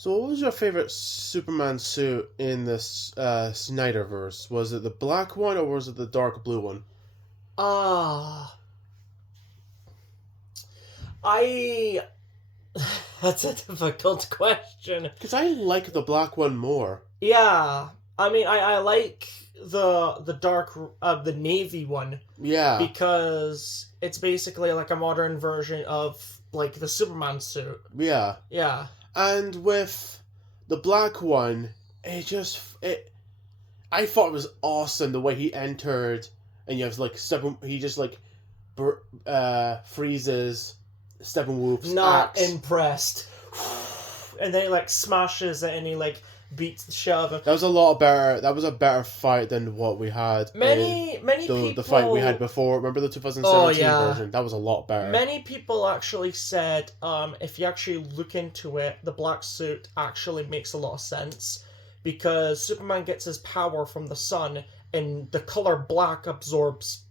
So, what was your favorite Superman suit in this Snyderverse? Was it the black one or was it the dark blue one? Ah, I. That's a difficult question. Because I like the black one more. Yeah, I mean, I like the dark the navy one Yeah, because it's basically like a modern version of like the Superman suit. yeah. Yeah. And with the black one, it just it. I thought it was awesome the way he entered, and you have like he just like freezes Steppenwolf's Not axe. impressed. And then he like smashes it and he like beats the shit out of him. That was a lot better. That was a better fight than what we had. Many the people. fight we had before. Remember the 2017 Oh, yeah. version? That was a lot better. Many people actually said, if you actually look into it, the black suit actually makes a lot of sense because Superman gets his power from the sun, and the color black absorbs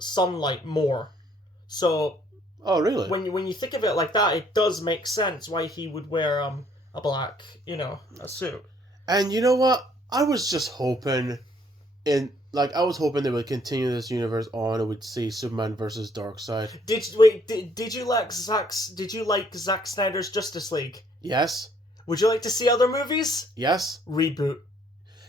sunlight more. So Oh, really? when you think of it like that, it does make sense why he would wear a black, a suit. And you know what? I was just hoping, I was hoping they would continue this universe on and we'd see Superman versus Darkseid. Did you like Zack Snyder's Justice League? Yes. Would you like to see other movies? Yes. Reboot.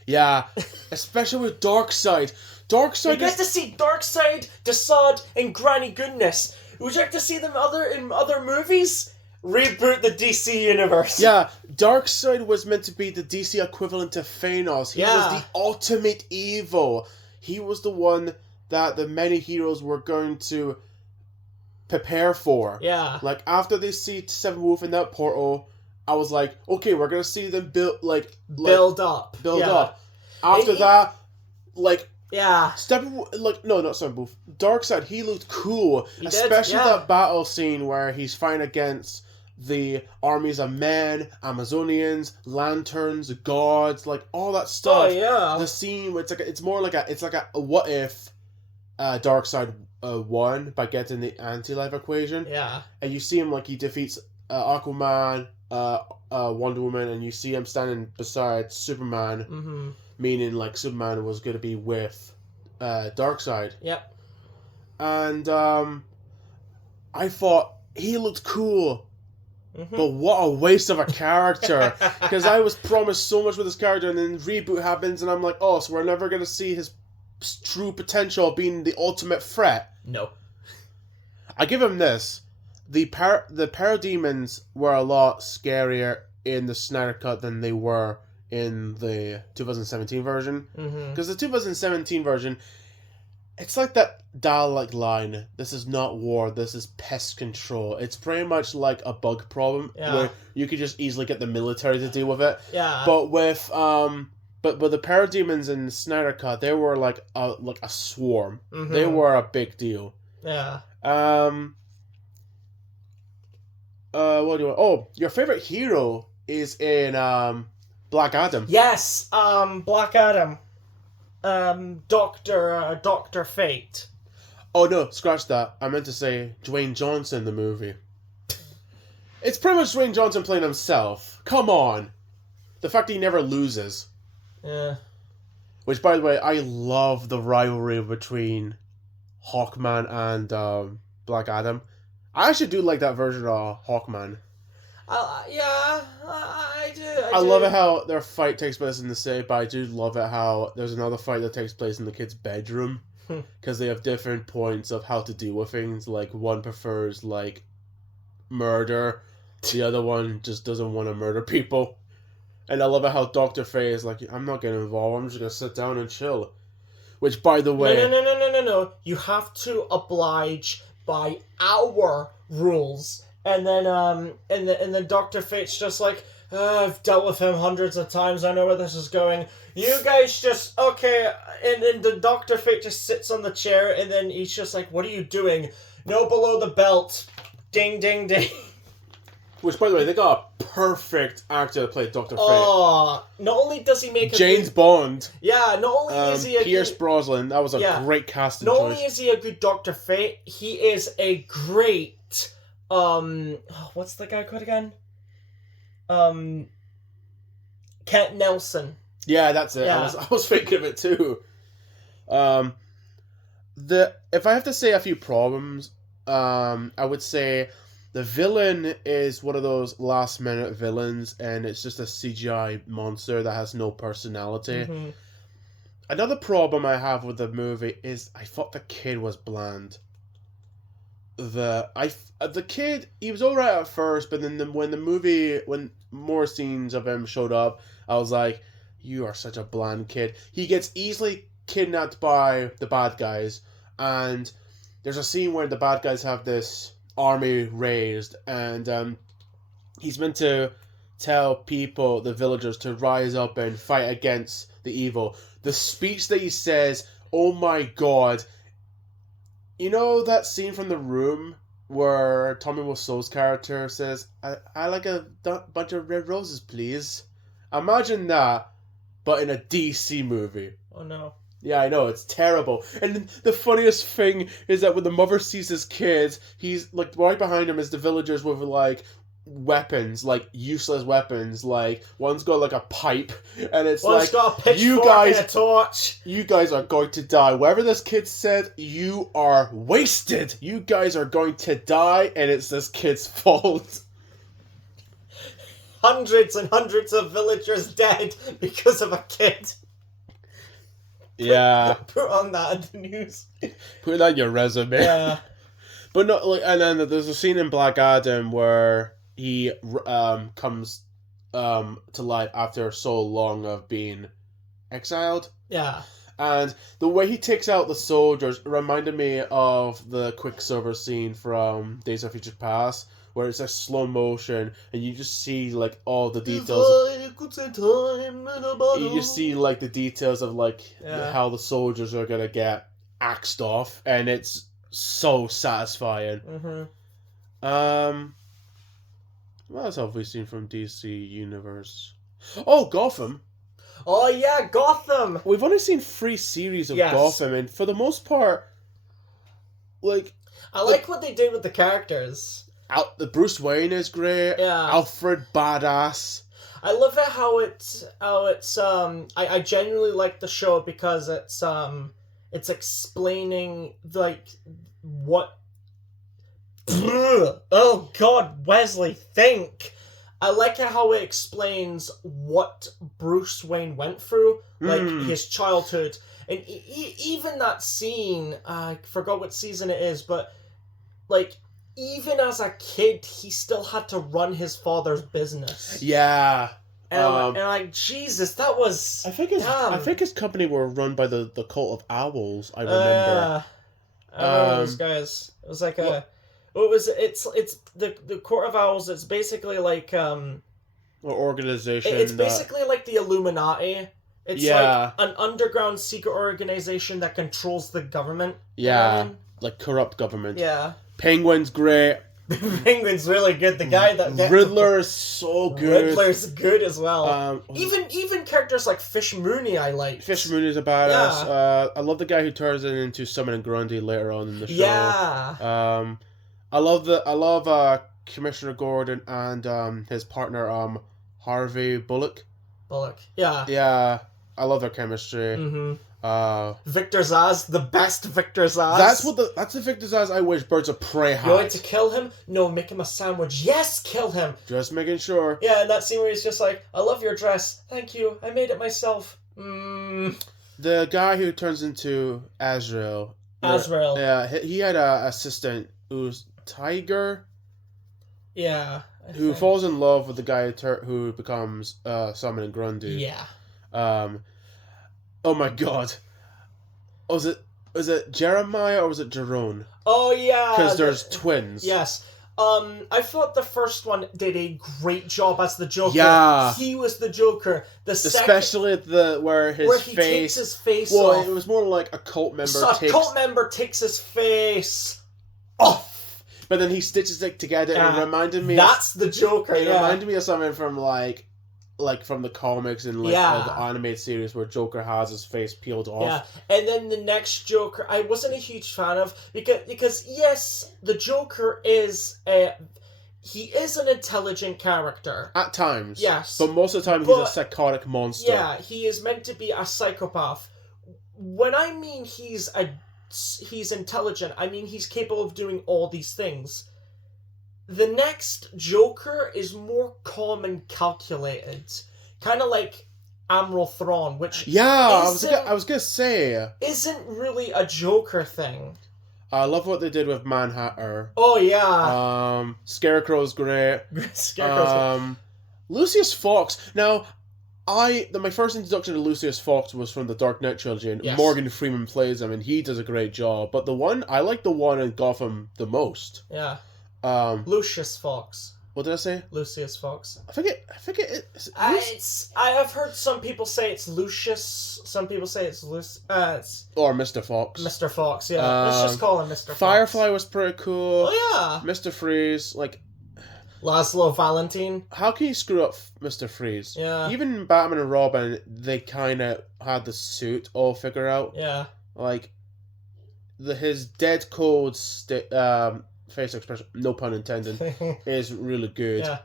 Yeah. Especially with Darkseid. You Darkseid get to see Darkseid, Desaad, and Granny Goodness. Would you like to see them in other movies? Reboot the DC universe. Yeah, Darkseid was meant to be the DC equivalent to Thanos. He was Yeah. the ultimate evil. He was the one that the many heroes were going to prepare for. Yeah. Like, after they see Steppenwolf in that portal, I was like, okay, we're going to see them Build up. build Yeah. up. After that, like, Yeah. Steppenwolf, not Steppenwolf, Darkseid, he looked cool. He did, Especially yeah. that battle scene where he's fighting against the armies of men, Amazonians, lanterns, gods, like all that stuff. Oh yeah. The scene where it's more like a what if Darkseid won by getting the anti-life equation, Yeah. and you see him like he defeats Aquaman, Wonder Woman, and you see him standing beside Superman, Mm-hmm. meaning like Superman was going to be with Darkseid. Yep. And I thought he looked cool. Mm-hmm. But what a waste of a character. Because I was promised so much with this character, and then reboot happens, and I'm like, oh, so we're never going to see his true potential of being the ultimate threat. No. I give him this. The parademons were a lot scarier in the Snyder Cut than they were in the 2017 version. Mm-hmm. Because the 2017 version, it's like that Dalek line, this is not war, this is pest control. It's pretty much like a bug problem where you could just easily get the military to deal with it. Yeah. But with but the parademons in Snyder Cut, they were like a swarm. Mm-hmm. They were a big deal. Yeah. What do you want? Oh, your favorite hero is in Black Adam. Yes. Black Adam. Doctor Fate. Oh no, scratch that. I meant to say Dwayne Johnson, the movie. It's pretty much Dwayne Johnson playing himself. Come on. The fact that he never loses. Yeah. Which, by the way, I love the rivalry between Hawkman and Black Adam. I actually do like that version of Hawkman. I do. I love it how their fight takes place in the city, but I do love it how there's another fight that takes place in the kid's bedroom. Because they have different points of how to deal with things. Like, one prefers, like, murder. The other one just doesn't want to murder people. And I love it how Dr. Fate is like, I'm not getting involved, I'm just going to sit down and chill. Which, by the way... No. You have to oblige by our rules. And then Dr. Fate's just like, I've dealt with him hundreds of times, I know where this is going. You guys just, okay, and the Dr. Fate just sits on the chair, and then he's just like, what are you doing? No below the belt. Ding, ding, ding. Which, by the way, they got a perfect actor to play Dr. Fate. Oh, not only does he make James Bond. Yeah, not only is he a Pierce Brosnan, that was a great casting not choice. only is he a good Dr. Fate, he is a great, what's the guy called again? Kent Nelson. Yeah, that's it. Yeah. I was thinking of it too. If I have to say a few problems, I would say the villain is one of those last minute villains, and it's just a CGI monster that has no personality. Mm-hmm. Another problem I have with the movie is I thought the kid was bland. The kid, he was alright at first, but then when more scenes of him showed up, I was like, you are such a bland kid. He gets easily kidnapped by the bad guys, and there's a scene where the bad guys have this army raised, and he's meant to tell people, the villagers, to rise up and fight against the evil. The speech that he says, oh my god. You know that scene from The Room where Tommy Wiseau's character says, I like a bunch of red roses, please? Imagine that, but in a DC movie. Oh no. Yeah, I know, it's terrible. And the funniest thing is that when the mother sees his kids, he's, like, right behind him is the villagers with, like, weapons, like, useless weapons. Like, one's got, like, a pipe, and it's One's like, got a pitchfork and a torch. you guys are going to die. Whatever this kid said, you are wasted. You guys are going to die, and it's this kid's fault. Hundreds and hundreds of villagers dead because of a kid. Yeah. Put on that in the news. Put that on your resume. Yeah. But no, like, and then there's a scene in Black Adam where he comes to life after so long of being exiled. Yeah. And the way he takes out the soldiers reminded me of the Quicksilver scene from Days of Future Past, where it's like slow motion and you just see like all the details. You just see like the details of like how the soldiers are gonna get axed off, and it's so satisfying. Mm-hmm. What else have we seen from DC Universe? Oh, Gotham. Oh yeah, Gotham. We've only seen 3 series of Gotham, and for the most part, like, I like what they did with the characters. The Bruce Wayne is great. Yeah. Alfred, badass. I love it how it's I genuinely like the show because it's explaining like what oh god, Wesley, think. I like how it explains what Bruce Wayne went through, like his childhood, and even that scene. I forgot what season it is, but like even as a kid, he still had to run his father's business. Yeah. And like Jesus, that was. I think his company were run by the Cult of Owls. I remember. I remember those guys. It was like It's the Court of Owls. It's basically like an organization. It's basically like the Illuminati. It's like an underground secret organization that controls the government. Yeah, you know what I mean? Like corrupt government. Yeah. Penguin's great. Penguin's really good. The guy that Riddler is so good. Riddler's good as well. Even characters like Fish Mooney, I like. Fish Mooney's a badass. Yeah. I love the guy who turns it into Summon and Grundy later on in the show. Yeah. I love Commissioner Gordon and his partner Harvey Bullock. Yeah. Yeah. I love their chemistry. Mm-hmm. Victor Zsasz, the best Victor Zsasz. That's the Victor Zsasz I wish Birds of Prey had. You want to kill him? No, make him a sandwich. Yes, kill him. Just making sure. Yeah, and that scene where he's just like, I love your dress. Thank you. I made it myself. The guy who turns into Azrael. Yeah, he had an assistant who's Tiger. Yeah. Who falls in love with the guy who becomes Summon and Grundy. Yeah. Oh my god. Was it Jeremiah or was it Jerome? Oh yeah. Because there's twins. Yes. I thought the first one did a great job as the Joker. Yeah. He was the Joker. Especially where he takes his face off. Well, it was more like a cult member cult member takes his face off. But then he stitches it together and it reminded me that's the Joker. It reminded me of something from like from the comics and the animated series where Joker has his face peeled off. Yeah, and then the next Joker, I wasn't a huge fan of because yes, the Joker is he is an intelligent character. At times. Yes. But most of the time, he's a psychotic monster. Yeah, he is meant to be a psychopath. When I mean he's intelligent, I mean he's capable of doing all these things. The next Joker is more calm and calculated. Kind of like Admiral Thrawn, which I was gonna say isn't really a Joker thing. I love what they did with Mad Hatter. Oh yeah. Scarecrow's great. Scarecrow's Lucius Fox. Now, my first introduction to Lucius Fox was from the Dark Knight trilogy, and Morgan Freeman plays him, and he does a great job. But I like the one in Gotham the most. Yeah. Lucius Fox. What did I say? Lucius Fox. I think I've heard some people say it's Lucius. Some people say it's or Mr. Fox. Mr. Fox, yeah. Let's just call him Mr. Fox. Firefly was pretty cool. Oh yeah. Mr. Freeze, Laszlo Valentine. How can you screw up Mr. Freeze? Yeah. Even Batman and Robin, they kind of had the suit all figured out. Yeah. His dead cold face expression, no pun intended, is really good. Yeah.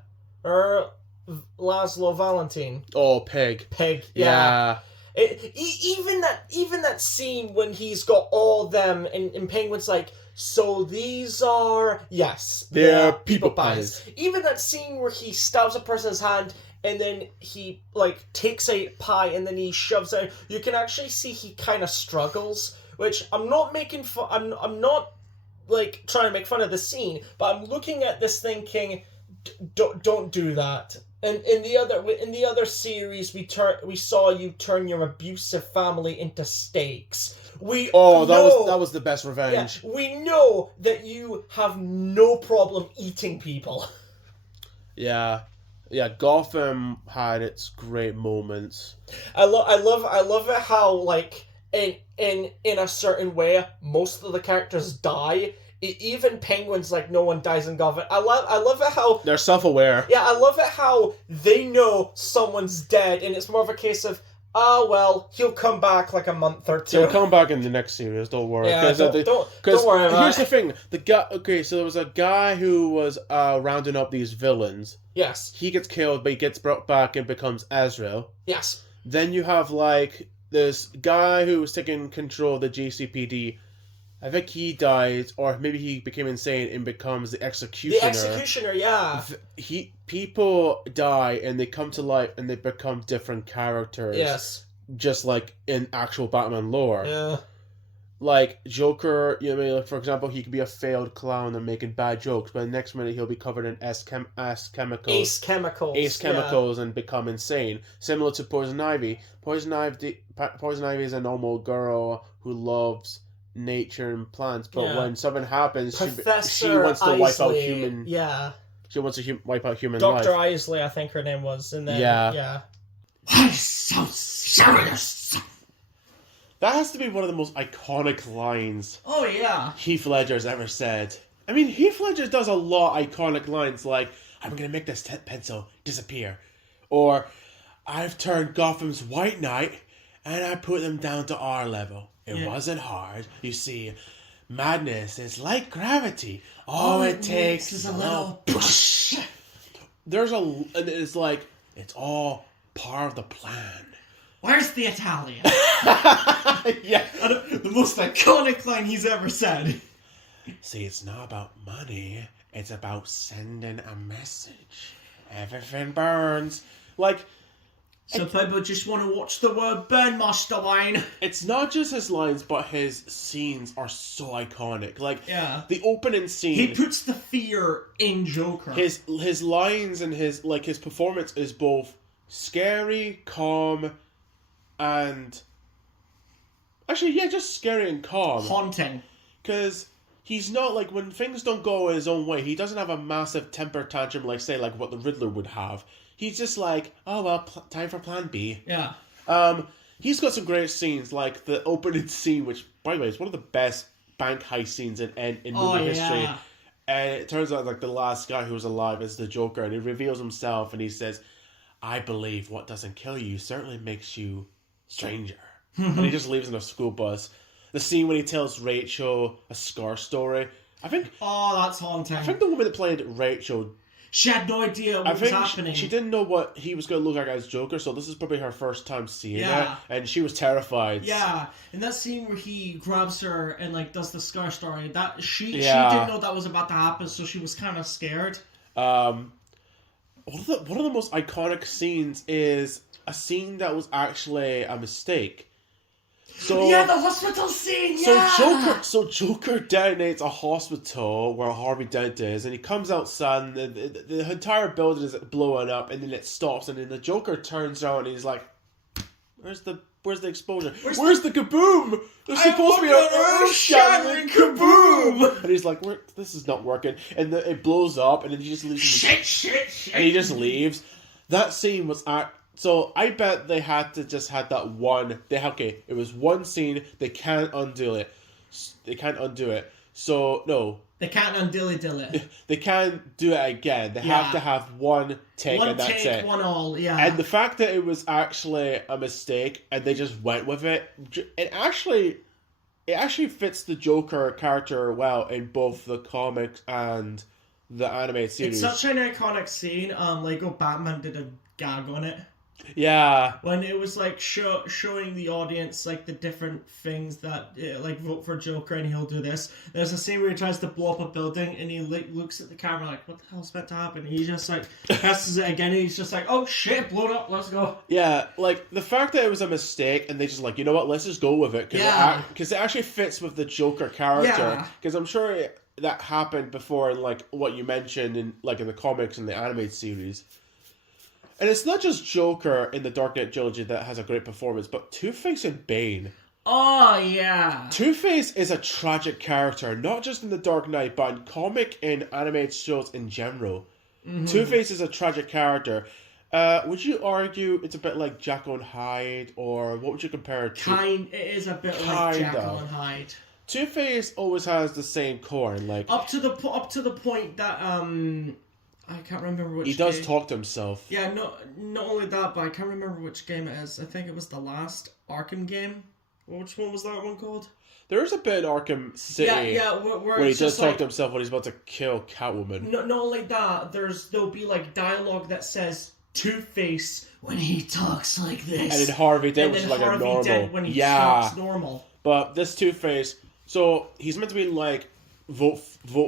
Laszlo Valentine. Oh, Peg. Peg, yeah. Even that scene when he's got all them and Penguin's like, so these are... Yes. They're people pies. Even that scene where he stabs a person's hand and then he, takes a pie and then he shoves it. You can actually see he kind of struggles, which I'm not making fun... I'm not, trying to make fun of the scene, but I'm looking at this thinking, don't do that. And in the other series, we saw you turn your abusive family into steaks. That was the best revenge. Yeah, we know that you have no problem eating people. Yeah, Gotham had its great moments. I love it how in a certain way most of the characters die. Even Penguin's no one dies in Gotham. I love it how they're self-aware. Yeah, I love it how they know someone's dead, and it's more of a case of, he'll come back a month or two. He'll come back in the next series. Don't worry. Yeah, don't worry about it. Here's the thing: the guy. Okay, so there was a guy who was rounding up these villains. Yes. He gets killed, but he gets brought back and becomes Azrael. Yes. Then you have this guy who was taking control of the GCPD. I think he died, or maybe he became insane and becomes the Executioner. The Executioner, yeah. People die and they come to life and they become different characters. Yes. Just like in actual Batman lore. Yeah. Joker, for example, he could be a failed clown and making bad jokes, but the next minute he'll be covered in Ace chemicals and become insane. Similar to Poison Ivy. Poison Ivy is a normal girl who loves nature and plants, but when something happens, she wants to wipe out human. Yeah. She wants to wipe out human life. Dr. life. Isley, I think her name was, and then yeah. I'm so serious. That has to be one of the most iconic lines. Oh yeah. Heath Ledger's ever said. I mean, Heath Ledger does a lot of iconic lines like, "I'm gonna make this pencil disappear," or "I've turned Gotham's White Knight and I put them down to our level. It wasn't hard. You see, madness is like gravity. All it takes is a little push." And it's it's all part of the plan. Where's the Italian? Yeah. The most iconic line he's ever said. See, it's not about money. It's about sending a message. Everything burns. So people just want to watch the word burn, Master Wayne. It's not just his lines, but his scenes are so iconic. The opening scene. He puts the fear in Joker. His lines and his performance is both scary, calm, and actually, just scary and calm. Haunting. Because he's not when things don't go his own way, he doesn't have a massive temper tantrum what the Riddler would have. He's just time for plan B. Yeah. He's got some great scenes, like the opening scene, which, by the way, is one of the best bank heist scenes in movie history. Yeah. And it turns out, the last guy who was alive is the Joker, and he reveals himself, and he says, "I believe what doesn't kill you certainly makes you stranger." And he just leaves in a school bus. The scene when he tells Rachel a Scar story. I think... Oh, that's haunting. I think the woman that played Rachel She had no idea what was happening. She didn't know what he was going to look like as Joker, so this is probably her first time seeing it, and she was terrified. Yeah, and that scene where he grabs her and like does the scar story, that she didn't know that was about to happen, so she was kind of scared. One of the most iconic scenes is a scene that was actually a mistake. So the hospital scene. Yeah. So Joker detonates a hospital where Harvey Dent is, and he comes outside, and the entire building is blowing up, and then it stops, and then the Joker turns around and he's like, "Where's the explosion? Where's the kaboom? There's supposed to be an earth-shattering kaboom!" And he's like, "This is not working," and it blows up, and then he just leaves. Shit! And he just leaves. That scene was So I bet they had to just had that one. It was one scene. They can't undo it. So no. They can't undilly-dilly. They can't do it again. They have to have one take, and that's it. One all, yeah. And the fact that it was actually a mistake and they just went with it, it actually fits the Joker character well in both the comics and the animated series. It's such an iconic scene. Lego Batman did a gag on it. Yeah. When it was like showing the audience like the different things that like vote for Joker and he'll do this. There's a scene where he tries to blow up a building and he looks at the camera like, what the hell's about to happen? And he just like presses it again and he's just like, oh shit, blow it up, let's go. Yeah, like the fact that it was a mistake and they just like, you know what, let's just go with it. Because it actually fits with the Joker character. Because I'm sure that happened before in like what you mentioned in the comics and the animated series. And it's not just Joker in the Dark Knight trilogy that has a great performance, but Two-Face and Bane. Oh, yeah. Two-Face is a tragic character, not just in the Dark Knight, but in comic and animated shows in general. Mm-hmm. Two-Face is a tragic character. Would you argue it's a bit like Jekyll and Hyde, or what would you compare it to? It is a bit like Jekyll and Hyde. Two-Face always has the same coin, like up to the point that I can't remember which. He does talk to himself. Yeah, not only that, but I can't remember which game it is. I think it was the last Arkham game. Which one was that one called? There is a bit in Arkham City where he does talk to himself when he's about to kill Catwoman. Not only that, there'll be like dialogue that says Two-Face when he talks like this. And then Harvey Dent, which is like a normal. Dent when he talks normal. But this Two-Face, so he's meant to be like vote.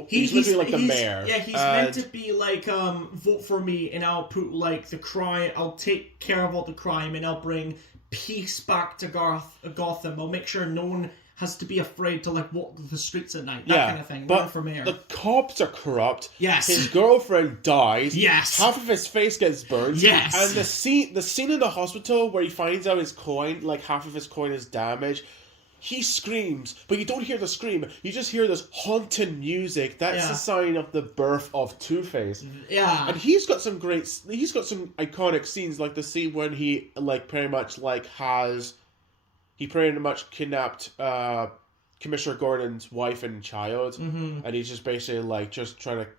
He's meant to be like the mayor. Yeah, he's meant to be like vote for me, and I'll put like the crime. I'll take care of all the crime, and I'll bring peace back to Gotham. I'll make sure no one has to be afraid to like walk the streets at night. That kind of thing. But for mayor. The cops are corrupt. Yes. His girlfriend dies. Yes. Half of his face gets burned. Yes. And the scene in the hospital where he finds out his coin, like half of his coin is damaged. He screams, but you don't hear the scream. You just hear this haunting music. That's a sign of the birth of Two-Face. Yeah. And he's got some iconic scenes, like the scene when he pretty much kidnapped Commissioner Gordon's wife and child, and he's just basically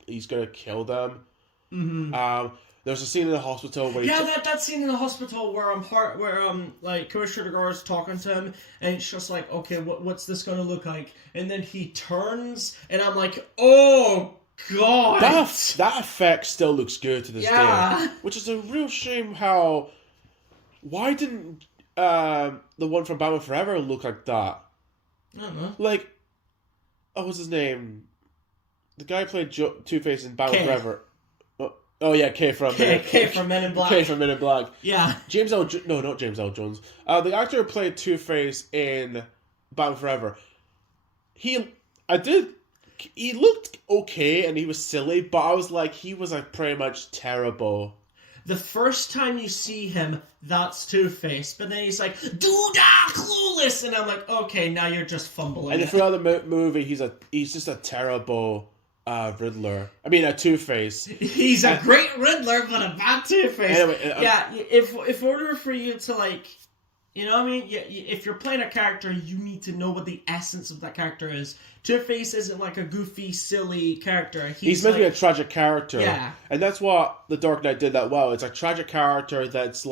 he's gonna kill them. Mm-hmm. There's a scene in the hospital where that scene in the hospital where Commissioner Gordon's talking to him, and it's just like, okay, what's this gonna look like? And then he turns, and I'm like, oh god, that effect still looks good to this day, which is a real shame. Why didn't the one from Batman Forever look like that? I don't know. Like, what's his name? The guy who played Two-Face in Batman Forever. Oh yeah, K from Men in Black. K from Men in Black. Yeah. Not James L. Jones. The actor who played Two-Face in Batman Forever. He looked okay and he was silly, but I was like, he was pretty much terrible. The first time you see him, that's Two-Face, but then he's like, "Duda, clueless," and I'm like, okay, now you're just fumbling. And throughout the movie, he's just a terrible Riddler. I mean, a Two-Face. He's a great Riddler, but a bad Two-Face. Anyway, if order for you to you know what I mean? If you're playing a character, you need to know what the essence of that character is. Two-Face isn't like a goofy, silly character. He's meant to be a tragic character. Yeah. And that's what The Dark Knight did that well. It's a tragic character that's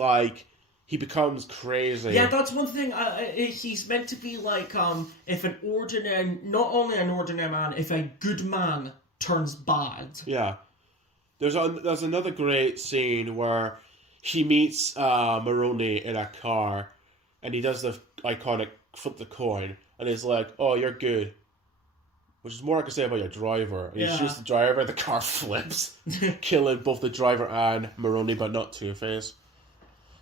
he becomes crazy. Yeah, that's one thing. He's meant to be like, if not only an ordinary man, if a good man turns bad. Yeah. There's another great scene where he meets Maroni in a car, and he does the iconic flip the coin, and he's like, "Oh, you're good," which is more I can say about your driver. And he shoots the driver, the car flips, killing both the driver and Maroni, but not Two-Face.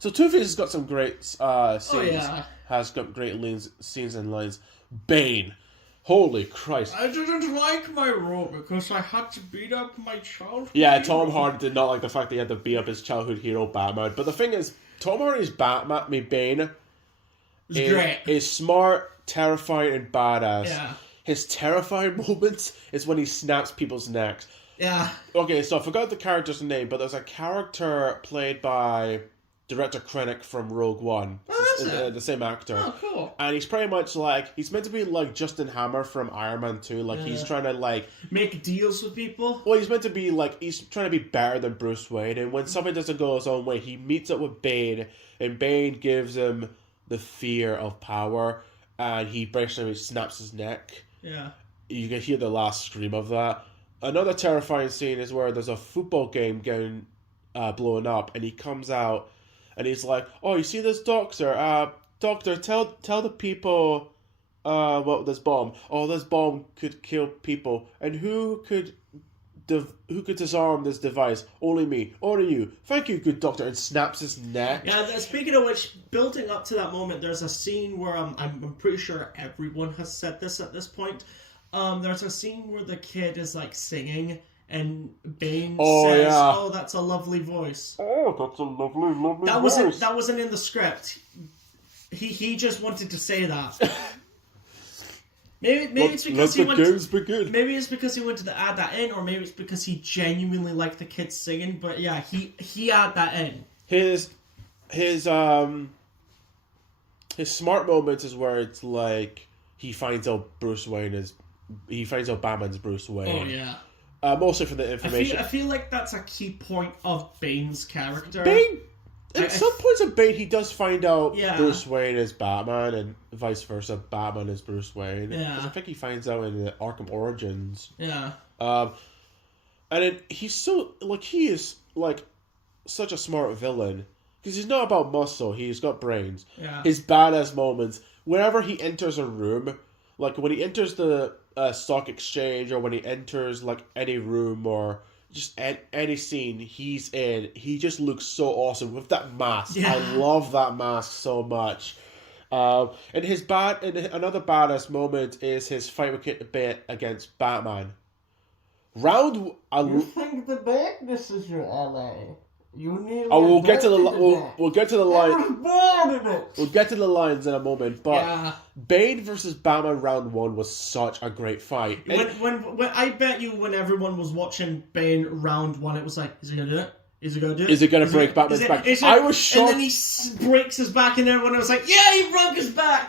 So Two-Face has got some great scenes. Has got great scenes and lines. Bane. Holy Christ. I didn't like my role because I had to beat up my childhood. Yeah, Tom Hardy did not like the fact that he had to beat up his childhood hero Batman. But the thing is, Tom Hardy's Bane is smart, terrifying, and badass. Yeah. His terrifying moments is when he snaps people's necks. Yeah. Okay, so I forgot the character's name, but there's a character played by Director Krennic from Rogue One. The same actor. Oh, cool. And he's pretty much like, he's meant to be like Justin Hammer from Iron Man 2. Like, he's trying to like... make deals with people? Well, he's meant to be like, he's trying to be better than Bruce Wayne. And when something doesn't go his own way, he meets up with Bane. And Bane gives him the fear of power. And he basically snaps his neck. Yeah. You can hear the last scream of that. Another terrifying scene is where there's a football game getting blown up. And he comes out. And he's like, "Oh, you see this doctor? Doctor, tell the people about this bomb. Oh, this bomb could kill people. And who could disarm this device? Only me. Only you. Thank you, good doctor." And snaps his neck. Yeah, speaking of which, building up to that moment, there's a scene where I'm pretty sure everyone has said this at this point. There's a scene where the kid is like singing. And Bane says, "Oh, that's a lovely voice." Oh, that's a lovely voice. That wasn't in the script. He just wanted to say that. Maybe it's because maybe it's because he wanted to add that in, or maybe it's because he genuinely liked the kids singing. But yeah, he added that in. His smart moments is where it's like he finds out Batman's Bruce Wayne. Oh yeah. Mostly for the information. I feel like that's a key point of Bane's character. Bane, at some points of Bane, he does find out Bruce Wayne is Batman, and vice versa, Batman is Bruce Wayne. Yeah. I think he finds out in the Arkham Origins. Yeah. And he is like such a smart villain because he's not about muscle. He's got brains. Yeah. His badass moments whenever he enters a room, like when he enters the stock exchange, or when he enters like any room or just any scene he's in, he just looks so awesome with that mask. I love that mask so much. And another badass moment is his fight with Bane against Batman. You think the darkness is your ally? We'll get to the line. We'll get to the lines in a moment. But Bane versus Batman round 1 was such a great fight. When I bet you when everyone was watching Bane round 1, it was like, is he gonna do it? Is he gonna do it? Is he gonna break Batman's back? I was shocked. And then he breaks his back, and everyone was like, "Yeah, he broke his back."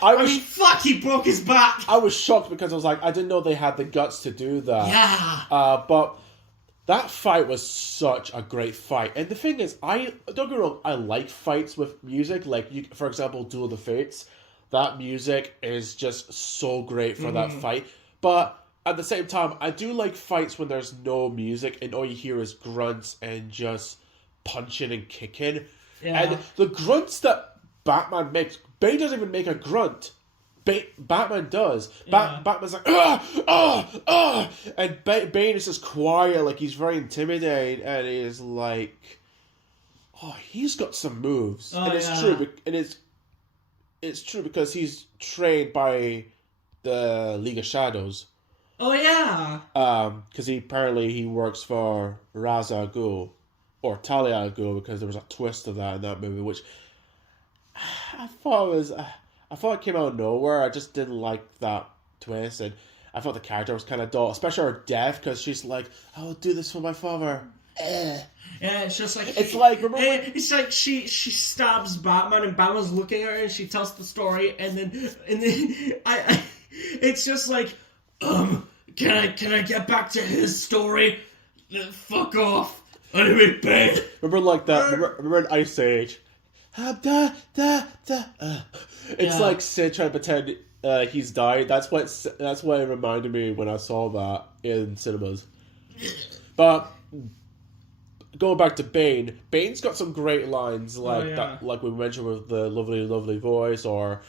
He broke his back. I was shocked because I was like, I didn't know they had the guts to do that. Yeah. But that fight was such a great fight. And the thing is, don't get me wrong, I like fights with music. Like, for example, Duel of the Fates. That music is just so great for that fight. But at the same time, I do like fights when there's no music and all you hear is grunts and just punching and kicking. Yeah. And the grunts that Batman makes, Bane doesn't even make a grunt. Batman does. Batman's like, and Bane is just quiet, like he's very intimidating, and he's like, he's got some moves, and it's true, and it's true because he's trained by the League of Shadows. Oh yeah. Because he works for Ra's al Ghul, or Talia al Ghul, because there was a twist of that in that movie, which I thought it came out of nowhere. I just didn't like that twist, and I thought the character was kind of dull, especially her death, because she's like, "I will do this for my father." Yeah, it's just like it's like she stabs Batman, and Batman's looking at her, and she tells the story, and then I it's just like, can I get back to his story? Fuck off! Anyway, Bane. Remember like that? Remember in Ice Age? It's like Sid trying to pretend he's died. That's what it reminded me when I saw that in cinemas. But going back to Bane, Bane's got some great lines like yeah. that, like we mentioned with the lovely, lovely voice, or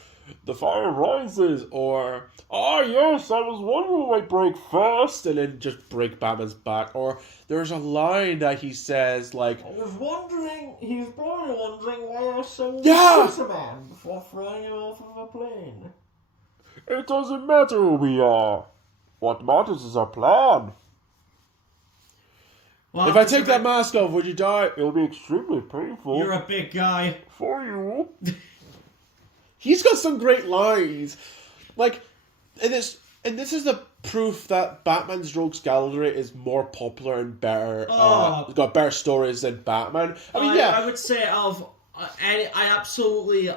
the fire rises, or yes, I was wondering why break first, and then just break Batman's back. Or there's a line that he says like, I was wondering, he's probably wondering why I so Superman before throwing him off of a plane. It doesn't matter who we are. What matters is our plan. Well, If I take that mask off, would you die? It'll be extremely painful. You're a big guy. For you. He's got some great lines. Like, and this is the proof that Batman's Rogues Gallery is more popular and better. Got better stories than Batman. I would say I absolutely.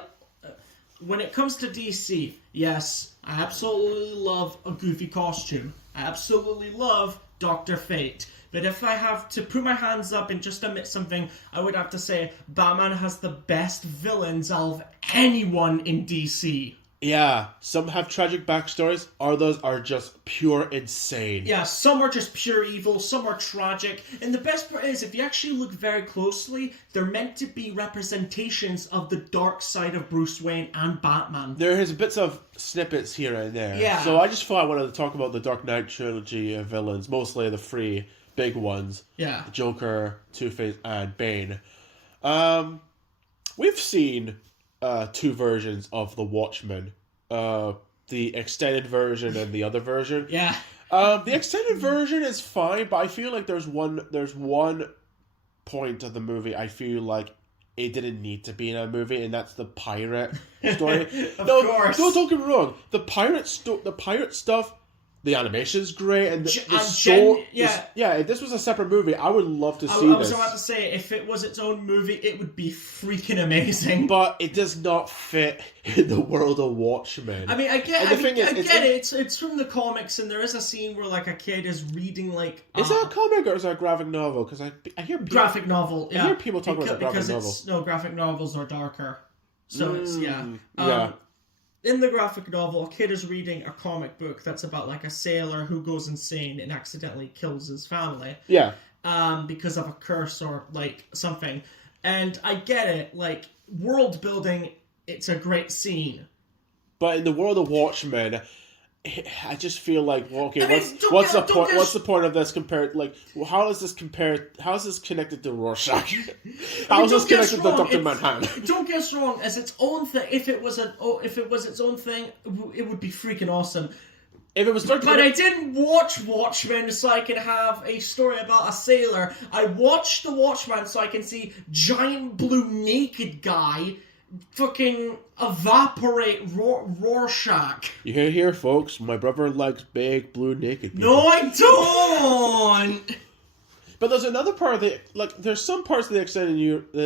When it comes to DC, yes, I absolutely love a goofy costume. I absolutely love Dr. Fate. But if I have to put my hands up and just admit something, I would have to say Batman has the best villains of anyone in DC. Yeah, some have tragic backstories, others are just pure insane. Yeah, some are just pure evil, some are tragic, and the best part is, if you actually look very closely, they're meant to be representations of the dark side of Bruce Wayne and Batman. There is bits of snippets here and there. Yeah. So I just thought I wanted to talk about the Dark Knight trilogy of villains, mostly the three big ones. Yeah. Joker, Two-Face, and Bane. We've seen two versions of the Watchmen. The extended version and the other version. Yeah. The extended version is fine, but I feel like there's one point of the movie I feel like it didn't need to be in a movie, and that's the pirate story. Of course. Don't get me wrong. The pirate stuff, the animation's great, and if this was a separate movie, I would love to see this. I was about to say, if it was its own movie, it would be freaking amazing. But it does not fit in the world of Watchmen. I mean, I get it. It's from the comics, and there is a scene where like a kid is reading like. Is that a comic or is that a graphic novel? Because I hear people, graphic novel. Yeah. I hear people talk about the graphic novel. No, graphic novels are darker, so it's yeah. In the graphic novel, a kid is reading a comic book that's about like a sailor who goes insane and accidentally kills his family. Yeah. Because of a curse or like something. And I get it, like world building, it's a great scene. But in the world of Watchmen, I just feel like, well, okay, what's the point of this compared? Like, how is this compared? How is this connected to Rorschach? How is this connected to Dr. Manhattan? Don't get us wrong, as its own thing. If it was its own thing, it would be freaking awesome. If it was But I didn't watch Watchmen so I can have a story about a sailor. I watched the Watchmen so I can see giant blue naked guy fucking evaporate Rorschach. You hear here, folks? My brother likes big blue naked people. No, I don't. But there's another part of the there's some parts of the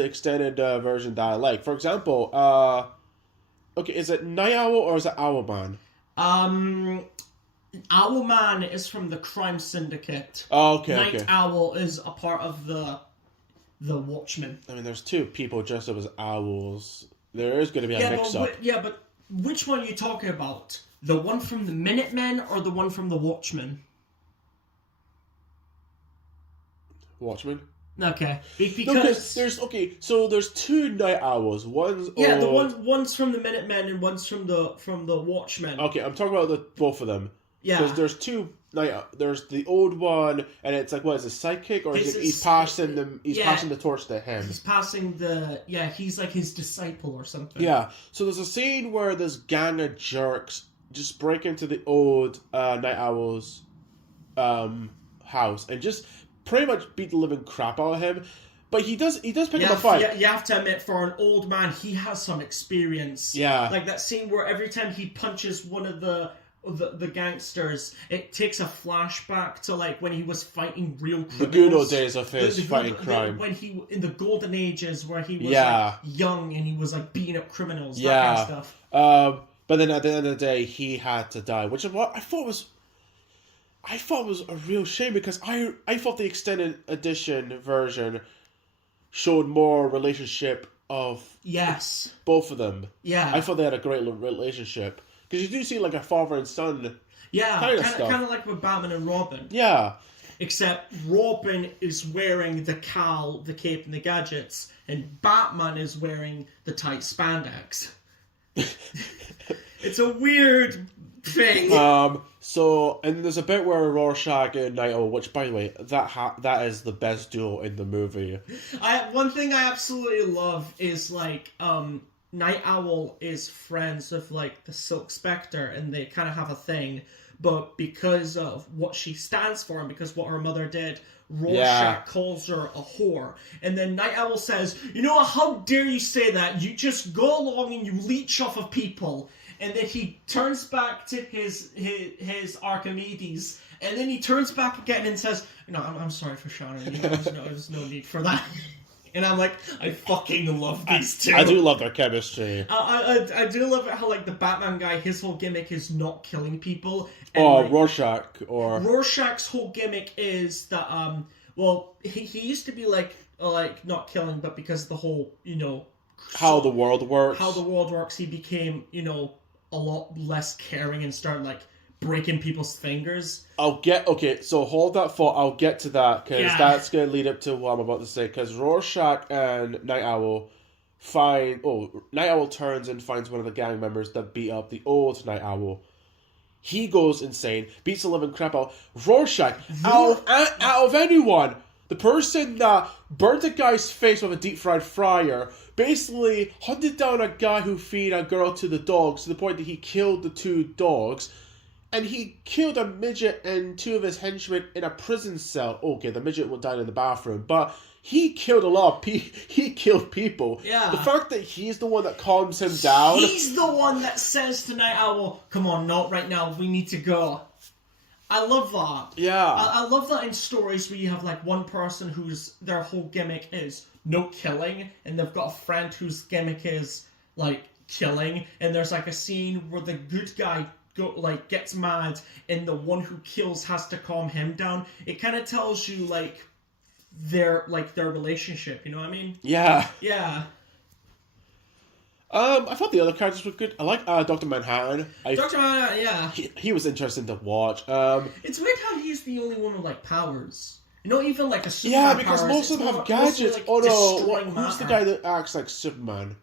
extended version that I like. For example, okay, is it Night Owl or is it Owlman? Owlman is from the Crime Syndicate. Oh, okay. Night Owl is a part of the Watchmen. I mean, there's two people dressed up as owls. There is going to be a mix-up. But which one are you talking about? The one from the Minutemen or the one from the Watchmen? Watchmen? Okay. Because there's two Night Owls. One's one's from the Minutemen and one's from the Watchmen. Okay, I'm talking about both of them. Yeah. Because there's two there's the old one, and it's like, what is it, sidekick, or he's passing the torch to him. He's passing he's like his disciple or something. Yeah. So there's a scene where this gang of jerks just break into the old Night Owl's house and just pretty much beat the living crap out of him. But he does pick up a fight. Yeah, you have to admit, for an old man, he has some experience. Yeah. Like that scene where every time he punches one of the gangsters, it takes a flashback to like when he was fighting real criminals. The good old days of his fighting crime. When he in the golden ages where he was like young and he was like beating up criminals, that kind of stuff. But then at the end of the day, he had to die, which is what I thought was a real shame, because I thought the extended edition version showed more relationship of both of them. Yeah, I thought they had a great relationship. Because you do see like a father and son kind of of like with Batman and Robin. Yeah. Except Robin is wearing the cowl, the cape, and the gadgets, and Batman is wearing the tight spandex. It's a weird thing. So, and there's a bit where Rorschach and Night Owl, which, by the way, that is the best duo in the movie. One thing I absolutely love is, like, Night Owl is friends with, like, the Silk Spectre, and they kind of have a thing, but because of what she stands for and because what her mother did, Rorschach calls her a whore. And then Night Owl says, you know what, how dare you say that? You just go along and you leech off of people. And then he turns back to his Archimedes, and then he turns back again and says, "No, I'm sorry for shouting. There's no need for that." And I'm like, I fucking love these two. I do love their chemistry. I do love it how, like, the Batman guy, his whole gimmick is not killing people. And, Rorschach Rorschach's whole gimmick is that he used to be like not killing, but because of the whole how the world works, he became a lot less caring and started, like, breaking people's fingers. So hold that thought. I'll get to that, because that's going to lead up to what I'm about to say. Because Rorschach and Night Owl Night Owl turns and finds one of the gang members that beat up the old Night Owl. He goes insane, beats the living crap out. Rorschach, out of anyone, the person that burnt a guy's face with a deep-fried fryer, basically hunted down a guy who fed a girl to the dogs to the point that he killed the 2 dogs, and he killed a midget and 2 of his henchmen in a prison cell. Okay, the midget went down in the bathroom, but he killed a lot of people. He killed people. Yeah. The fact that he's the one that calms him down. He's the one that says to Night Owl, "Come on, not right now. We need to go." I love that. Yeah. I love that in stories where you have, like, one person whose their whole gimmick is no killing, and they've got a friend whose gimmick is, like, killing, and there's, like, a scene where the good guy gets mad, and the one who kills has to calm him down. It kind of tells you, like, their relationship. You know what I mean? Yeah. Yeah. I thought the other characters were good. I like Dr. Manhattan. Dr. Manhattan, yeah. He was interesting to watch. It's weird how he's the only one with, like, powers. Even, like, a Superman. Yeah, because powers, most of them have gadgets. Mostly, like, Who's the guy that acts like Superman?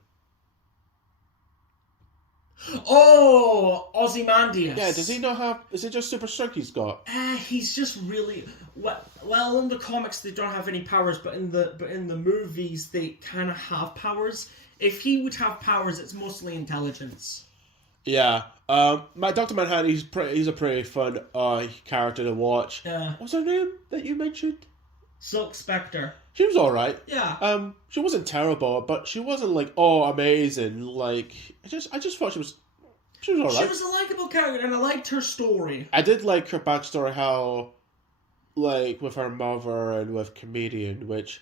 Oh, Ozymandias. Yeah, does he not have... Is it just super strength he's got? He's just really... Well, in the comics they don't have any powers, but in the movies they kind of have powers. If he would have powers, it's mostly intelligence. Yeah. Dr. Manhattan, he's a pretty fun character to watch. Yeah. What's her name that you mentioned? Silk Spectre. She was alright. Yeah. She wasn't terrible, but she wasn't like, oh, amazing. Like, I just thought she was alright. She was a likable character, and I liked her story. I did like her backstory, how, like, with her mother and with Comedian, which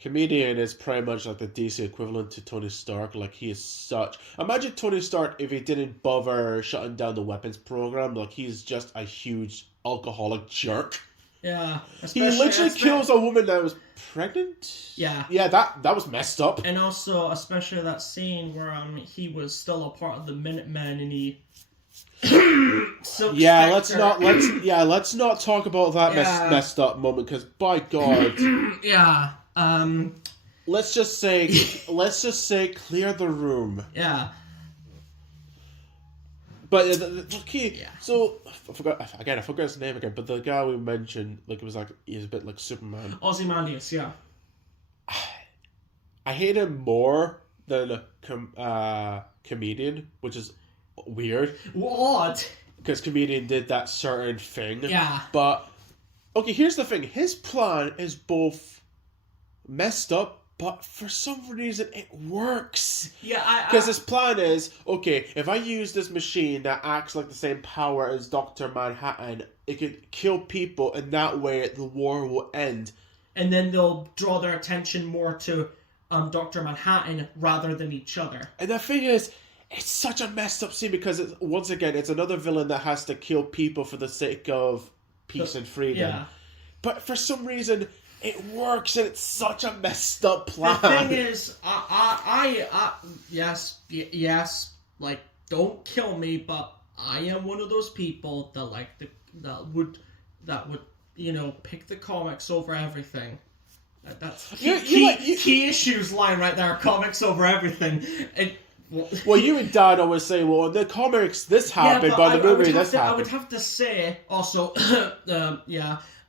Comedian is pretty much like the DC equivalent to Tony Stark. Like, he is such... Imagine Tony Stark if he didn't bother shutting down the weapons program. Like, he's just a huge alcoholic jerk. Yeah. He literally kills a woman that was pregnant? Yeah. Yeah, that was messed up. And also, especially that scene where he was still a part of the Minutemen and he... let's not talk about that messed up moment, because by God. Yeah. Let's just say clear the room. Yeah. But okay, so I forgot his name again. But the guy we mentioned, like, it was like he's a bit like Superman. Ozymandias, yeah. I hate him more than Comedian, which is weird. What? Because Comedian did that certain thing. Yeah. But okay, here's the thing: his plan is both messed up, but for some reason it works. Yeah, because his plan is, okay, if I use this machine that acts like the same power as Dr. Manhattan, it could kill people, and that way the war will end. And then they'll draw their attention more to Dr. Manhattan rather than each other. And the thing is, it's such a messed up scene, because once again, it's another villain that has to kill people for the sake of peace and freedom. Yeah. But for some reason, it works, and it's such a messed up plan. The thing is, yes, like, don't kill me, but I am one of those people that would pick the comics over everything. That's You- key issues line right there. Comics over everything. And, Well, you and Dad always say, well, in the comics this happened, but in the movie this happened. I would have to say also, but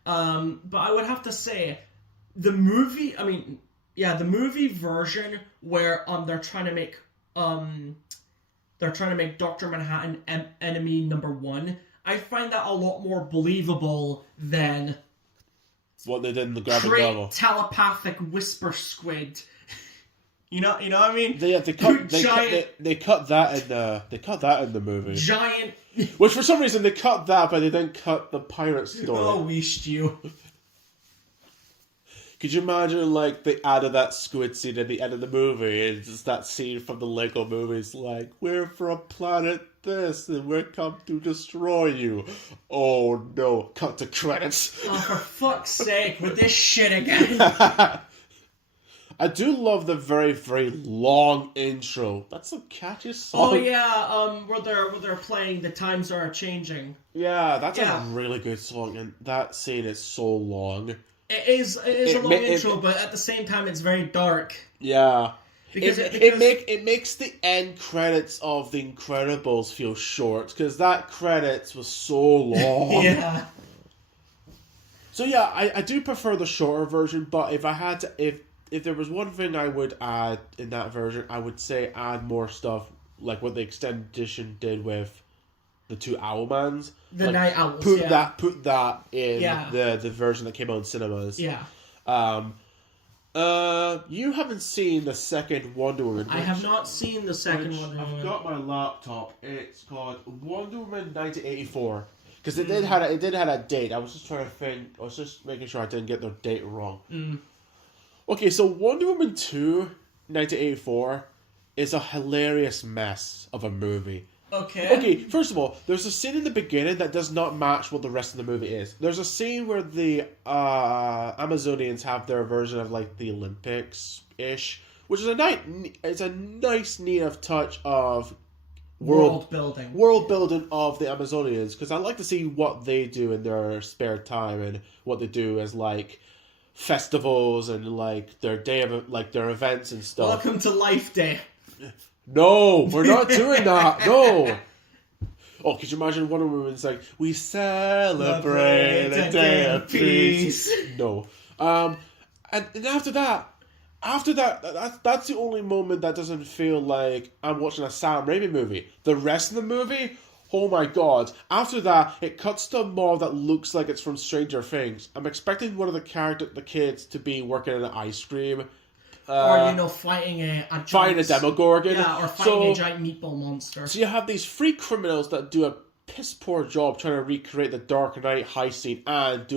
I would have to say the movie. I mean, the movie version where they're trying to make Dr. Manhattan enemy number 1. I find that a lot more believable than what they did in the graphic great novel. telepathic whisper squid. You know what I mean? They cut that in the movie. Giant. Which for some reason they cut that, but they didn't cut the pirate story. Oh, wished you. Could you imagine, like, they added that squid scene at the end of the movie, and it's just that scene from the Lego movies, like, we're from planet this, and we're come to destroy you. Oh no, cut to credits. Oh, for fuck's sake, with this shit again. I do love the very, very long intro. That's a catchy song. Oh yeah, where they're playing "The Times Are Changing." Yeah, that's a really good song, and that scene is so long. It is a long intro, but at the same time, it's very dark. Yeah. Because it makes the end credits of The Incredibles feel short, because that credits was so long. Yeah. So yeah, I do prefer the shorter version, but if I had to, if there was one thing I would add in that version, I would say add more stuff, like what the extended edition did with the 2 Owlmans. The like, Night Owls, Put that in Yeah. the version that came out in cinemas. Yeah. You haven't seen the second Wonder Woman. I have not seen the second Wonder Woman. I've got my laptop. It's called Wonder Woman 1984. Because it did had a date. I was just trying to think. I was just making sure I didn't get the date wrong. Okay, so Wonder Woman 2, 1984, is a hilarious mess of a movie. Okay, first of all, there's a scene in the beginning that does not match what the rest of the movie is. There's a scene where the Amazonians have their version of, like, the Olympics-ish, which is a nice, neat touch of world building of the Amazonians, because I like to see what they do in their spare time and what they do as, like, festivals and, like, their day of, like, their events and stuff. Welcome to Life Day. No, we're not doing that. No. Oh, could you imagine Wonder Woman's like, we celebrate a day of peace. No. And after that, that's the only moment that doesn't feel like I'm watching a Sam Raimi movie. The rest of the movie, oh my god. After that, it cuts to a mall that looks like it's from Stranger Things. I'm expecting one of the kids to be working in an ice cream. Or, fighting a Demogorgon. Yeah, or fighting a giant meatball monster. So you have these 3 criminals that do a piss poor job trying to recreate the Dark Knight heist scene and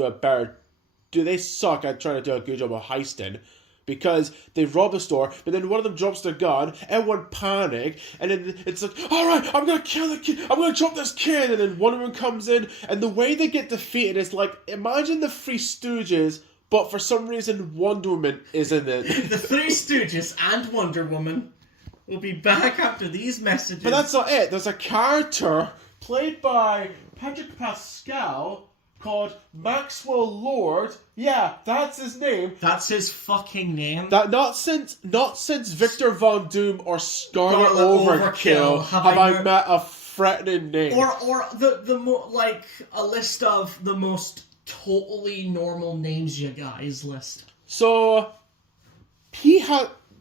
they suck at trying to do a good job of heisting. Because they rob a store, but then one of them drops their gun, everyone panic, and then it's like, alright, I'm gonna kill the kid, I'm gonna drop this kid, and then one of them comes in, and the way they get defeated is like, imagine the Three Stooges, but for some reason Wonder Woman is in it. The Three Stooges and Wonder Woman will be back after these messages. But that's not it. There's a character played by Patrick Pascal called Maxwell Lord. Yeah, that's his name. That's his fucking name. That not since Victor Von Doom or Scarlet Overkill have I met a threatening name. Or a list of the most totally normal names you guys list. So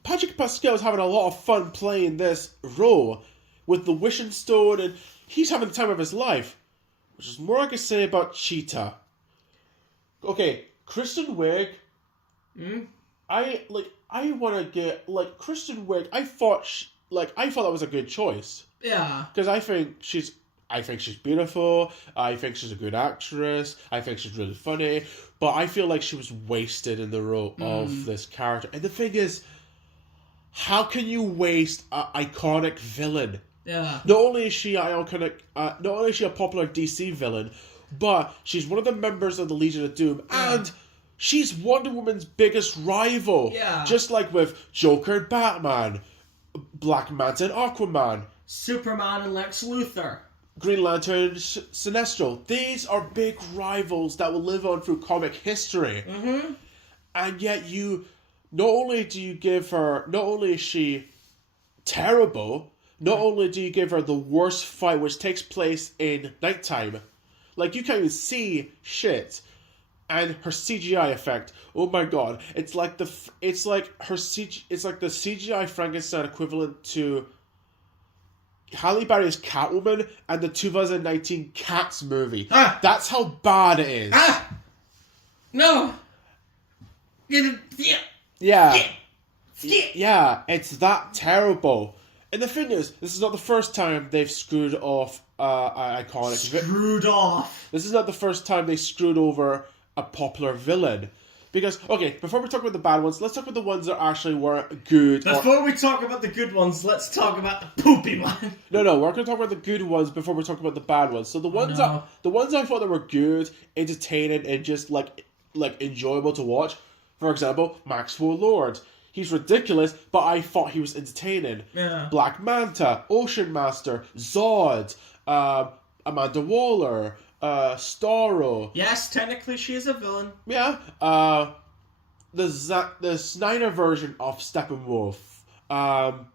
Patrick Pascal is having a lot of fun playing this role with the Wishing Stone, and he's having the time of his life. Which is more I can say about Cheetah. Okay, Kristen Wiig. I want to get Kristen Wiig. I thought that was a good choice. Yeah. Because I think she's beautiful. I think she's a good actress. I think she's really funny. But I feel like she was wasted in the role of this character. And the thing is, how can you waste an iconic villain? Yeah. Not only is she a popular DC villain, but she's one of the members of the Legion of Doom, and she's Wonder Woman's biggest rival. Yeah. Just like with Joker and Batman, Black Manta and Aquaman, Superman and Lex Luthor. Green Lantern, Sinestro. These are big rivals that will live on through comic history. Mm-hmm. And yet not only is she terrible, not only do you give her the worst fight, which takes place in nighttime, like you can't even see shit, and her CGI effect. Oh my god, it's like the CGI Frankenstein equivalent to Halle Berry's Catwoman and the 2019 Cats movie. That's how bad it is. No. Yeah. Yeah, it's that terrible. And the thing is, this is not the first time they've screwed off iconic. Screwed off. This is not the first time they screwed over a popular villain. Because, okay, before we talk about the bad ones, let's talk about the ones that actually were good. Before we talk about the good ones, let's talk about the poopy one. No, we're going to talk about the good ones before we talk about the bad ones. So the ones I thought that were good, entertaining, and just like enjoyable to watch. For example, Maxwell Lord. He's ridiculous, but I thought he was entertaining. Yeah. Black Manta, Ocean Master, Zod, Amanda Waller, Starro. Yes, technically she is a villain. Yeah. The Snyder version of Steppenwolf. I'm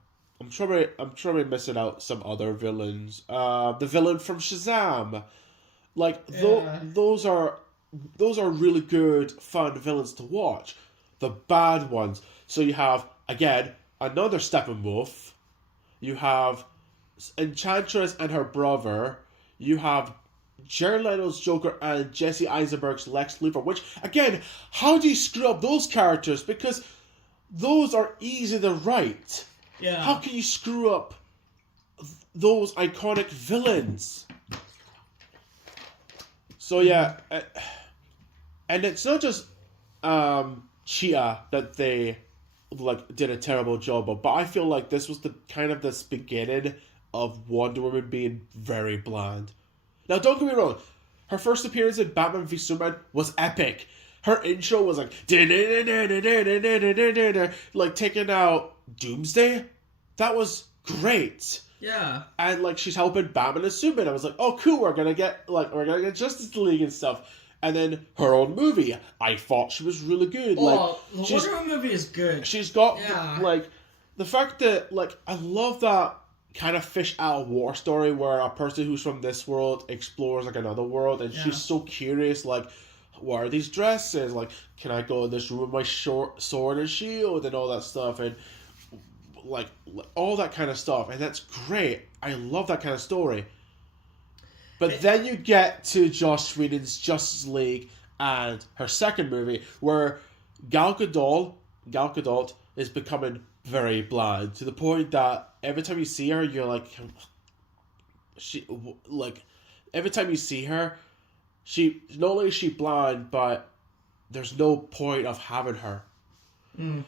probably missing out some other villains. The villain from Shazam. Like those are really good, fun villains to watch. The bad ones. So you have, again, another Steppenwolf. You have Enchantress and her brother. You have Jared Leto's Joker and Jesse Eisenberg's Lex Luthor. Which, again, how do you screw up those characters? Because those are easy to write. Yeah. How can you screw up those iconic villains? So yeah, and it's not just Cheetah that they did a terrible job of, but I feel like this was the beginning of Wonder Woman being very bland. Now, don't get me wrong, her first appearance in Batman v Superman was epic. Her intro was like taking out Doomsday. That was great. Yeah. And she's helping Batman and Superman. I was like, oh cool, we're gonna get Justice League and stuff. And then her own movie, I thought she was really good. The Wonder Woman movie is good. She's got the fact that I love that kind of fish out of water story where a person who's from this world explores another world, and she's so curious, what are these dresses? Can I go in this room with my short sword and shield and all that stuff, and all that kind of stuff, and that's great. I love that kind of story. But then you get to Joss Whedon's Justice League and her second movie, where Gal Gadot is becoming very bland to the point that every time you see her, you're every time you see her, she not only is she blind, but there's no point of having her. Mm.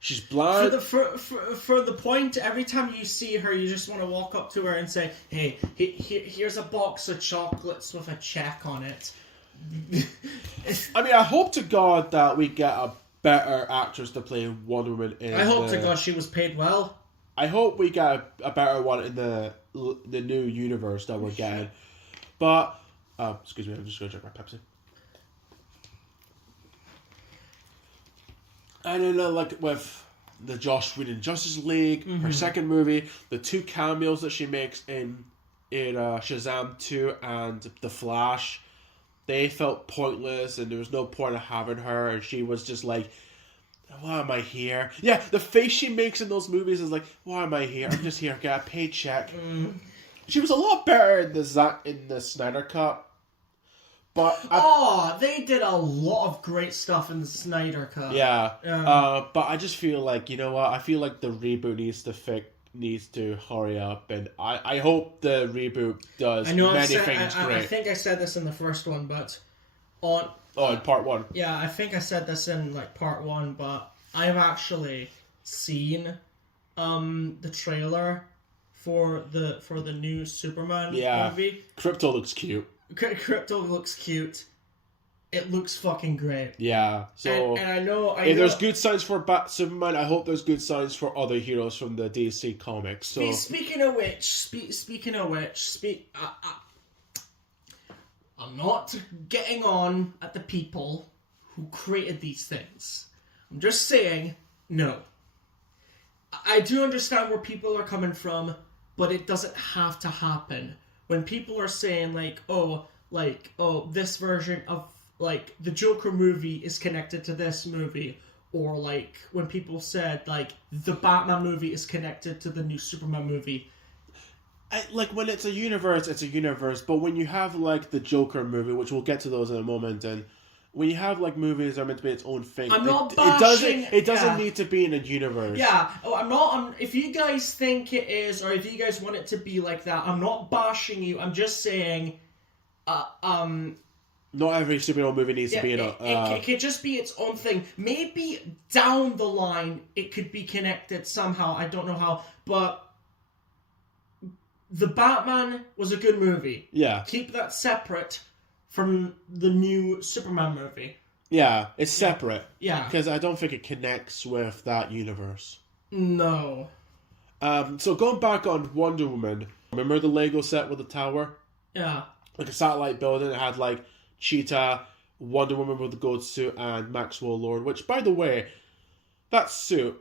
She's blind. For the point, every time you see her, you just want to walk up to her and say, "Hey, here's a box of chocolates with a check on it." I mean, I hope to God that we get a better actress to play Wonder Woman. I hope to God she was paid well. I hope we get a better one in the new universe that we're getting. But excuse me, I'm just going to drink my Pepsi. I don't know, with the Joss Whedon Justice League, her second movie, the two cameos that she makes in Shazam 2 and The Flash, they felt pointless, and there was no point of having her, and she was just like, why am I here? Yeah, the face she makes in those movies is like, why am I here? I'm just here to get a paycheck. She was a lot better in the Snyder Cut. But they did a lot of great stuff in the Snyder Cut. Yeah. But I just feel like, you know what? I feel like the reboot needs to hurry up, and I hope the reboot does many things great. I think I said this in the first one, but in part one. Yeah, I think I said this in part one, but I've actually seen the trailer for the new Superman movie. Crypto looks cute. Crypto looks cute. it looks fucking great. Yeah, so and I know if there's good signs for Superman, I hope there's good signs for other heroes from the DC comics. So speaking of which, I'm not getting on at the people who created these things. I'm just saying, no. I do understand where people are coming from, but it doesn't have to happen. When people are saying, this version of, like, the Joker movie is connected to this movie, or, like, when people said, like, the Batman movie is connected to the new Superman movie. When it's a universe, but when you have, like, the Joker movie, which we'll get to those in a moment, and when you have, like, movies that are meant to be its own thing, it doesn't need to be in a universe. Yeah, if you guys think it is, or if you guys want it to be like that, I'm not bashing you, I'm just saying, not every superhero movie needs to be in a... It could just be its own thing. Maybe down the line, it could be connected somehow, I don't know how, but... The Batman was a good movie. Yeah. Keep that separate from the new Superman movie. Yeah, it's separate. Yeah. Because I don't think it connects with that universe. No. So going back on Wonder Woman, remember the Lego set with the tower? Yeah. Like a satellite building, it had like Cheetah, Wonder Woman with the gold suit, and Maxwell Lord, which, by the way, that suit,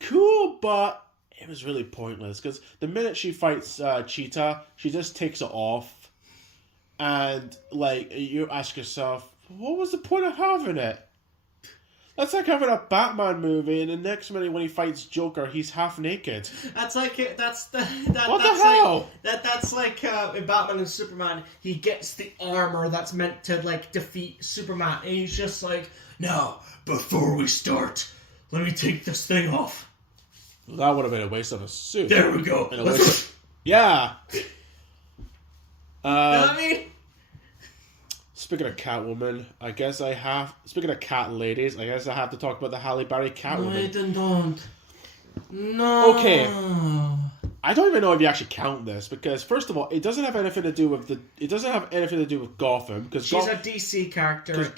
cool, but... it was really pointless, because the minute she fights Cheetah, she just takes it off. And, like, you ask yourself, what was the point of having it? That's like having a Batman movie, and the next minute when he fights Joker, he's half naked. That's like, what the hell? That's like in Batman and Superman, he gets the armor that's meant to, like, defeat Superman, and he's just like, no, before we start, let me take this thing off. That would have been a waste of a suit. There we go. Yeah. You know what I mean? Speaking of Catwoman, speaking of cat ladies, I guess I have to talk about the Halle Berry Catwoman. No, don't. No. Okay. I don't even know if you actually count this, because first of all, it doesn't have anything to do with Gotham, because she's a DC character.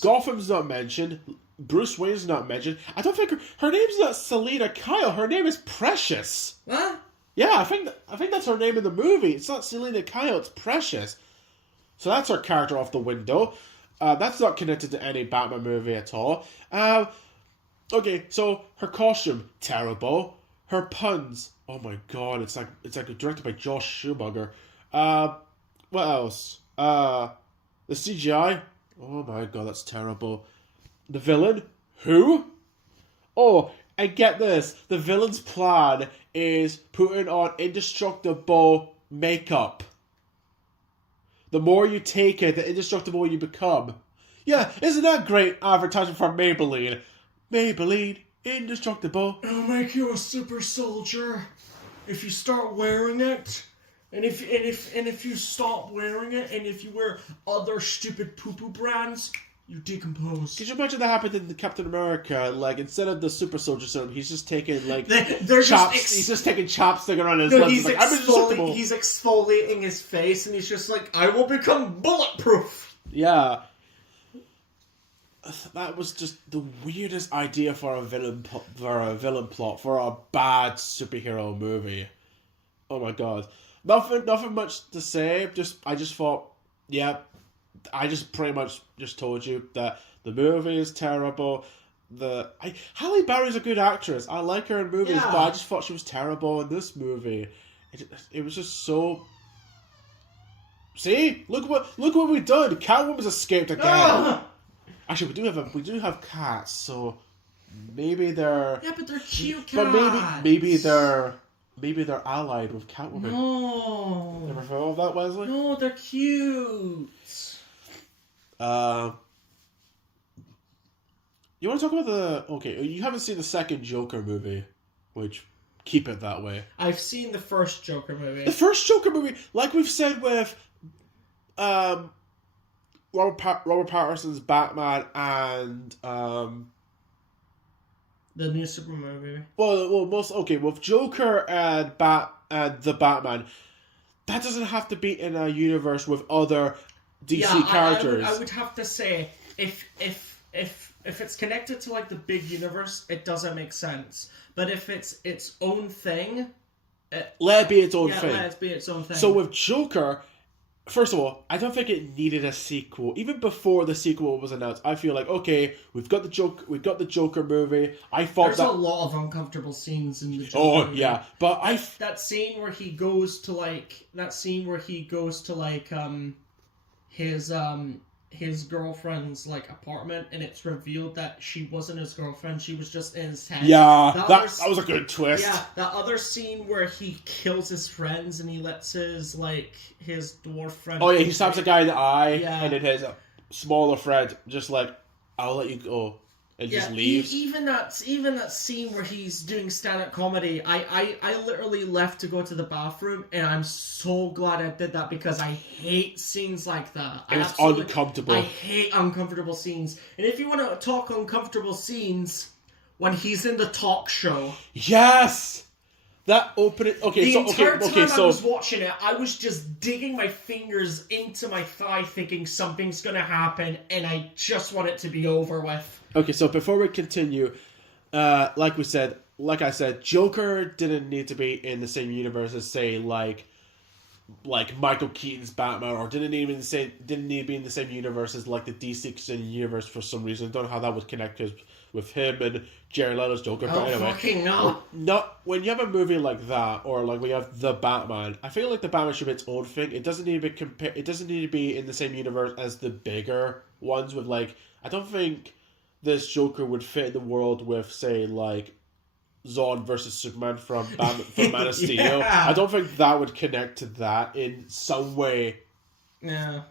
Gotham's not mentioned. Bruce Wayne's not mentioned. I don't think her name's not Selina Kyle. Her name is Precious. What? Yeah, I think that's her name in the movie. It's not Selina Kyle. It's Precious. So that's her character off the window. That's not connected to any Batman movie at all. Okay, so her costume, terrible. Her puns, oh my god, it's like directed by Josh Schumacher. What else? The CGI, oh my god, that's terrible. The villain, who? Oh, and get this, the villain's plan is putting on indestructible makeup. The more you take it, the indestructible you become. Yeah, isn't that great advertising for Maybelline? Maybelline, indestructible. It'll make you a super soldier if you start wearing it. And if you stop wearing it, and if you wear other stupid poo-poo brands, you decompose. Could you imagine that happened in the Captain America? Like, instead of the super soldier serum, he's just taking, like, he's just taking chopstick around his legs. Like, he's exfoliating his face, and he's just like, I will become bulletproof. Yeah. That was just the weirdest idea for a villain plot for a bad superhero movie. Oh my god. Nothing much to say. I just thought, yeah, I just pretty much just told you that the movie is terrible. Halle Berry's a good actress. I like her in movies, but I just thought she was terrible in this movie. It was just so. See, look what we've done. Catwoman's escaped again. Actually, we do have cats, so maybe they're... Yeah, but they're cute cats. But maybe they're allied with Catwoman. No. Never thought of that, Wesley? No, they're cute. You want to talk about okay, you haven't seen the second Joker movie, which, keep it that way. I've seen the first Joker movie. The first Joker movie, like we've said with, Robert Pattinson's Batman and the new Superman movie. With Joker and the Batman, that doesn't have to be in a universe with other DC characters. I would have to say if it's connected to like the big universe, it doesn't make sense. But if it's its own thing, let it be its own thing. Let it be its own thing. So with Joker, first of all, I don't think it needed a sequel. Even before the sequel was announced, I feel like, okay, we've got the Joker movie. I thought there's a lot of uncomfortable scenes in the Joker movie. Yeah, but that scene where he goes to his girlfriend's like apartment, and it's revealed that she wasn't his girlfriend, she was just in his head. Yeah, that was a good twist. Yeah, that other scene where he kills his friends and he lets his dwarf friend. Oh yeah, he stabs a guy in the eye, and then his smaller friend just like, I'll let you go, and just leaves. Even that scene where he's doing stand-up comedy, I literally left to go to the bathroom, and I'm so glad I did that because I hate scenes like that. It's uncomfortable. I hate uncomfortable scenes. And if you want to talk uncomfortable scenes, when he's in the talk show. Yes! That opening... The entire time I was watching it, I was just digging my fingers into my thigh thinking something's gonna happen, and I just want it to be over with. Okay, so before we continue, like I said, Joker didn't need to be in the same universe as, say, like Michael Keaton's Batman, or didn't need to be in the same universe as like the DC universe for some reason. I don't know how that would connect with him and Jared Leto's Joker. But anyway, fucking no! Not when you have a movie like that, or like when you have the Batman. I feel like the Batman should be its own thing. It doesn't need to be It doesn't need to be in the same universe as the bigger ones. With like, I don't think this Joker would fit in the world with, say, like Zod versus Superman from Man of Steel. Yeah. I don't think that would connect to that in some way. Yeah.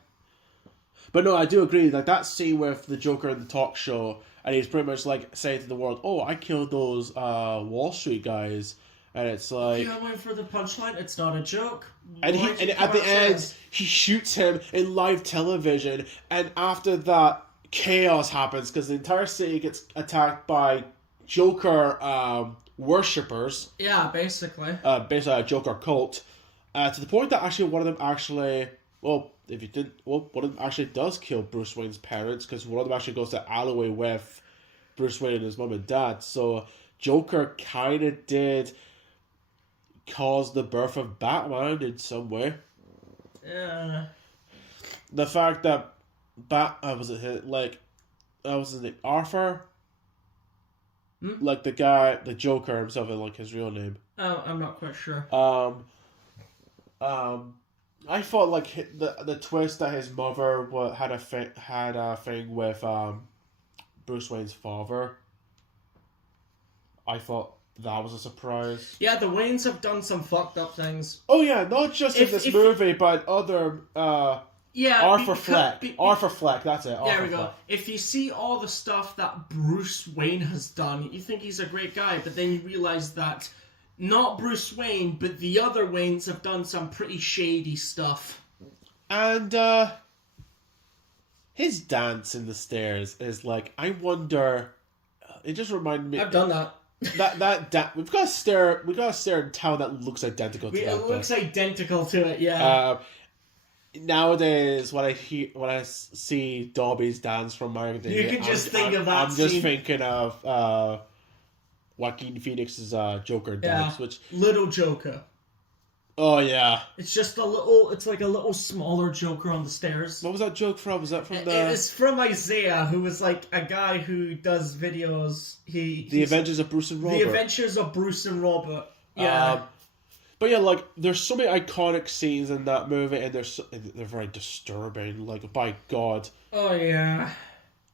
But no, I do agree. Like that scene with the Joker in the talk show, and he's pretty much like saying to the world, "Oh, I killed those Wall Street guys," and it's like, "Yeah, I went for the punchline. It's not a joke." And at the end, he shoots him in live television, and after that, chaos happens because the entire city gets attacked by Joker worshippers. Yeah, basically. Basically a Joker cult. To the point that actually one of them actually does kill Bruce Wayne's parents, because one of them actually goes to alleyway with Bruce Wayne and his mom and dad. So Joker kind of did cause the birth of Batman in some way. Yeah. The fact that Arthur? Like the guy, the Joker himself, and like his real name. Oh, I'm not quite sure. I thought like the twist that his mother had a thing with Bruce Wayne's father. I thought that was a surprise. Yeah, the Waynes have done some fucked up things. Oh yeah, not just in this movie, but other. Arthur Fleck. Arthur Fleck, that's it. There we go. If you see all the stuff that Bruce Wayne has done, you think he's a great guy, but then you realize that not Bruce Wayne, but the other Waynes have done some pretty shady stuff. And his dance in the stairs is like, I wonder. It just reminded me. I've done that. We've got a stair in town that looks identical to that. It looks identical to it, yeah. Nowadays, when I see Dobby's dance from Mario Day, you can just think of that. I'm just thinking of Joaquin Phoenix's Joker dance, which little Joker. Oh yeah, it's just it's like a little smaller Joker on the stairs. What was that joke from? Was that from It's from Isaiah, who was like a guy who does videos. The Adventures of Bruce and Robert. The Adventures of Bruce and Robert. Yeah. But yeah, like there's so many iconic scenes in that movie, and they're very disturbing. Like, by God. Oh yeah.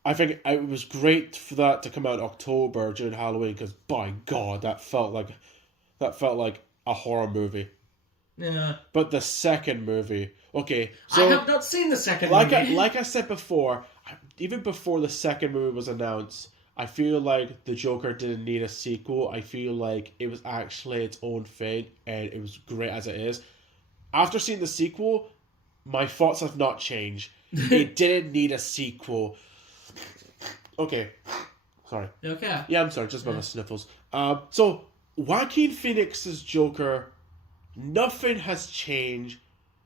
I think it was great for that to come out in October during Halloween, because by God, that felt like a horror movie. Yeah. But the second movie, okay, so I have not seen the second movie. Like I said before, even before the second movie was announced, I feel like the Joker didn't need a sequel. I feel like it was actually its own thing, and it was great as it is. After seeing the sequel, my thoughts have not changed. It didn't need a sequel. Okay. Sorry. Okay. Yeah, I'm sorry, just about my sniffles. So, Joaquin Phoenix's Joker, nothing has changed.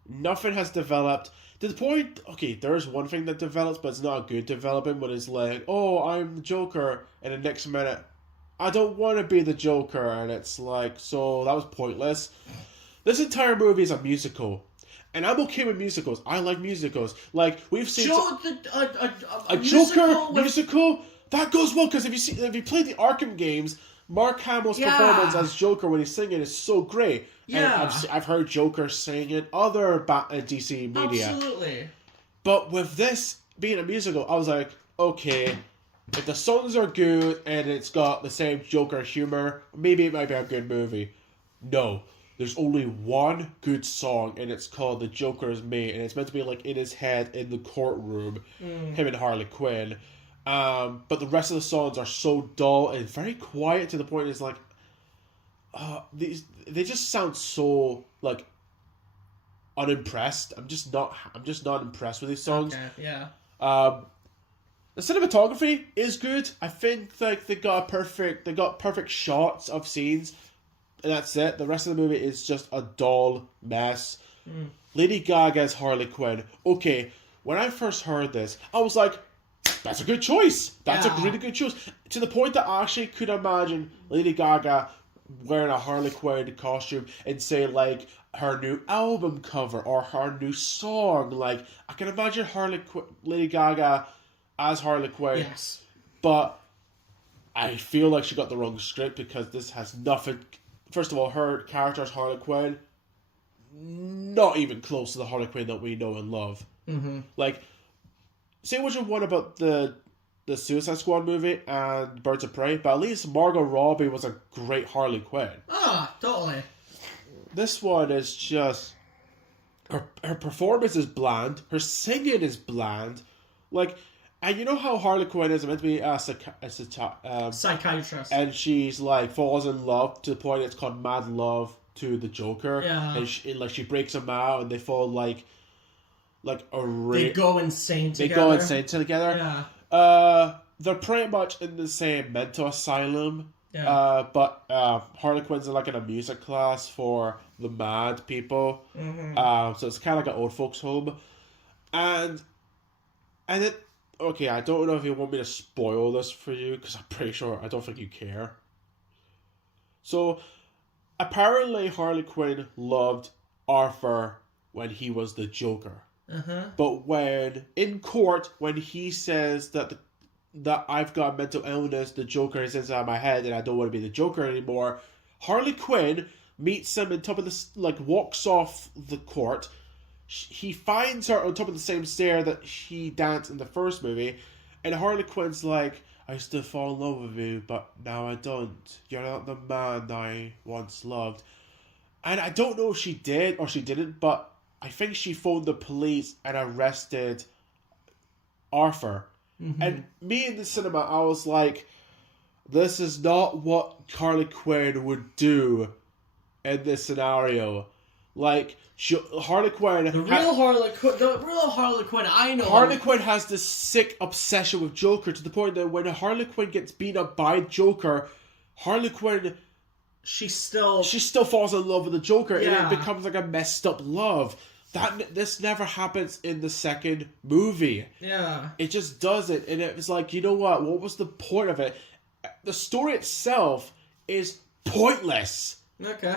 nothing has developed to the point. Okay, there is one thing that develops, but it's not a good development. When it's like, oh, I'm the Joker, and the next minute, I don't want to be the Joker, and it's like, so that was pointless. This entire movie is a musical. And I'm okay with musicals. I like musicals. Like, we've seen a Joker musical that goes well, because if you play the Arkham games, Mark Hamill's performance as Joker when he's singing is so great. Yeah, and I've heard Joker sing in other DC media. Absolutely. But with this being a musical, I was like, okay, if the songs are good and it's got the same Joker humor, maybe it might be a good movie. No. There's only one good song, and it's called The Joker's Mate, and it's meant to be like in his head in the courtroom, him and Harley Quinn. But the rest of the songs are so dull and very quiet to the point it's like, they just sound so like unimpressed. I'm just not impressed with these songs. Okay, yeah. The cinematography is good. I think like they got perfect shots of scenes. And that's it. The rest of the movie is just a dull mess. Lady Gaga's Harley Quinn. Okay, when I first heard this, I was like, that's a good choice. That's a really good choice. To the point that I actually could imagine Lady Gaga wearing a Harley Quinn costume and say, like, her new album cover or her new song. Like, I can imagine Lady Gaga as Harley Quinn. Yes. But I feel like she got the wrong script because this has nothing... First of all, her character as Harley Quinn, not even close to the Harley Quinn that we know and love. Mm-hmm. Like, say what you want about the Suicide Squad movie and Birds of Prey, but at least Margot Robbie was a great Harley Quinn. Ah, totally. This one is just... Her performance is bland. Her singing is bland. Like... And you know how Harley Quinn is meant to be a psychiatrist, and she's like falls in love to the point it's called mad love to the Joker. Yeah, and she breaks him out, and they fall like they go insane together. They go insane together. Yeah. They're pretty much in the same mental asylum. Yeah. But Harley Quinn's in like in a music class for the mad people. Mm-hmm. So it's kind of like an old folks home, and it. Okay, I don't know if you want me to spoil this for you, because I'm pretty sure I don't think you care. So, apparently Harley Quinn loved Arthur when he was the Joker. Uh-huh. But when, in court, when he says that I've got mental illness, the Joker is inside my head, and I don't want to be the Joker anymore, Harley Quinn meets him on top of this, like, walks off the court. He finds her on top of the same stair that he danced in the first movie, and Harley Quinn's like, I used to fall in love with you, but now I don't. You're not the man I once loved. And I don't know if she did or she didn't, but I think she phoned the police and arrested Arthur. Mm-hmm. And me in the cinema, I was like, this is not what Harley Quinn would do in this scenario. Like, Harley Quinn... The real Harley Quinn I know... Harley Quinn has this sick obsession with Joker to the point that when Harley Quinn gets beat up by Joker, Harley Quinn... She still falls in love with the Joker, and it becomes like a messed up love. This never happens in the second movie. Yeah. It just doesn't, and it's like, you know what? What was the point of it? The story itself is pointless. Okay.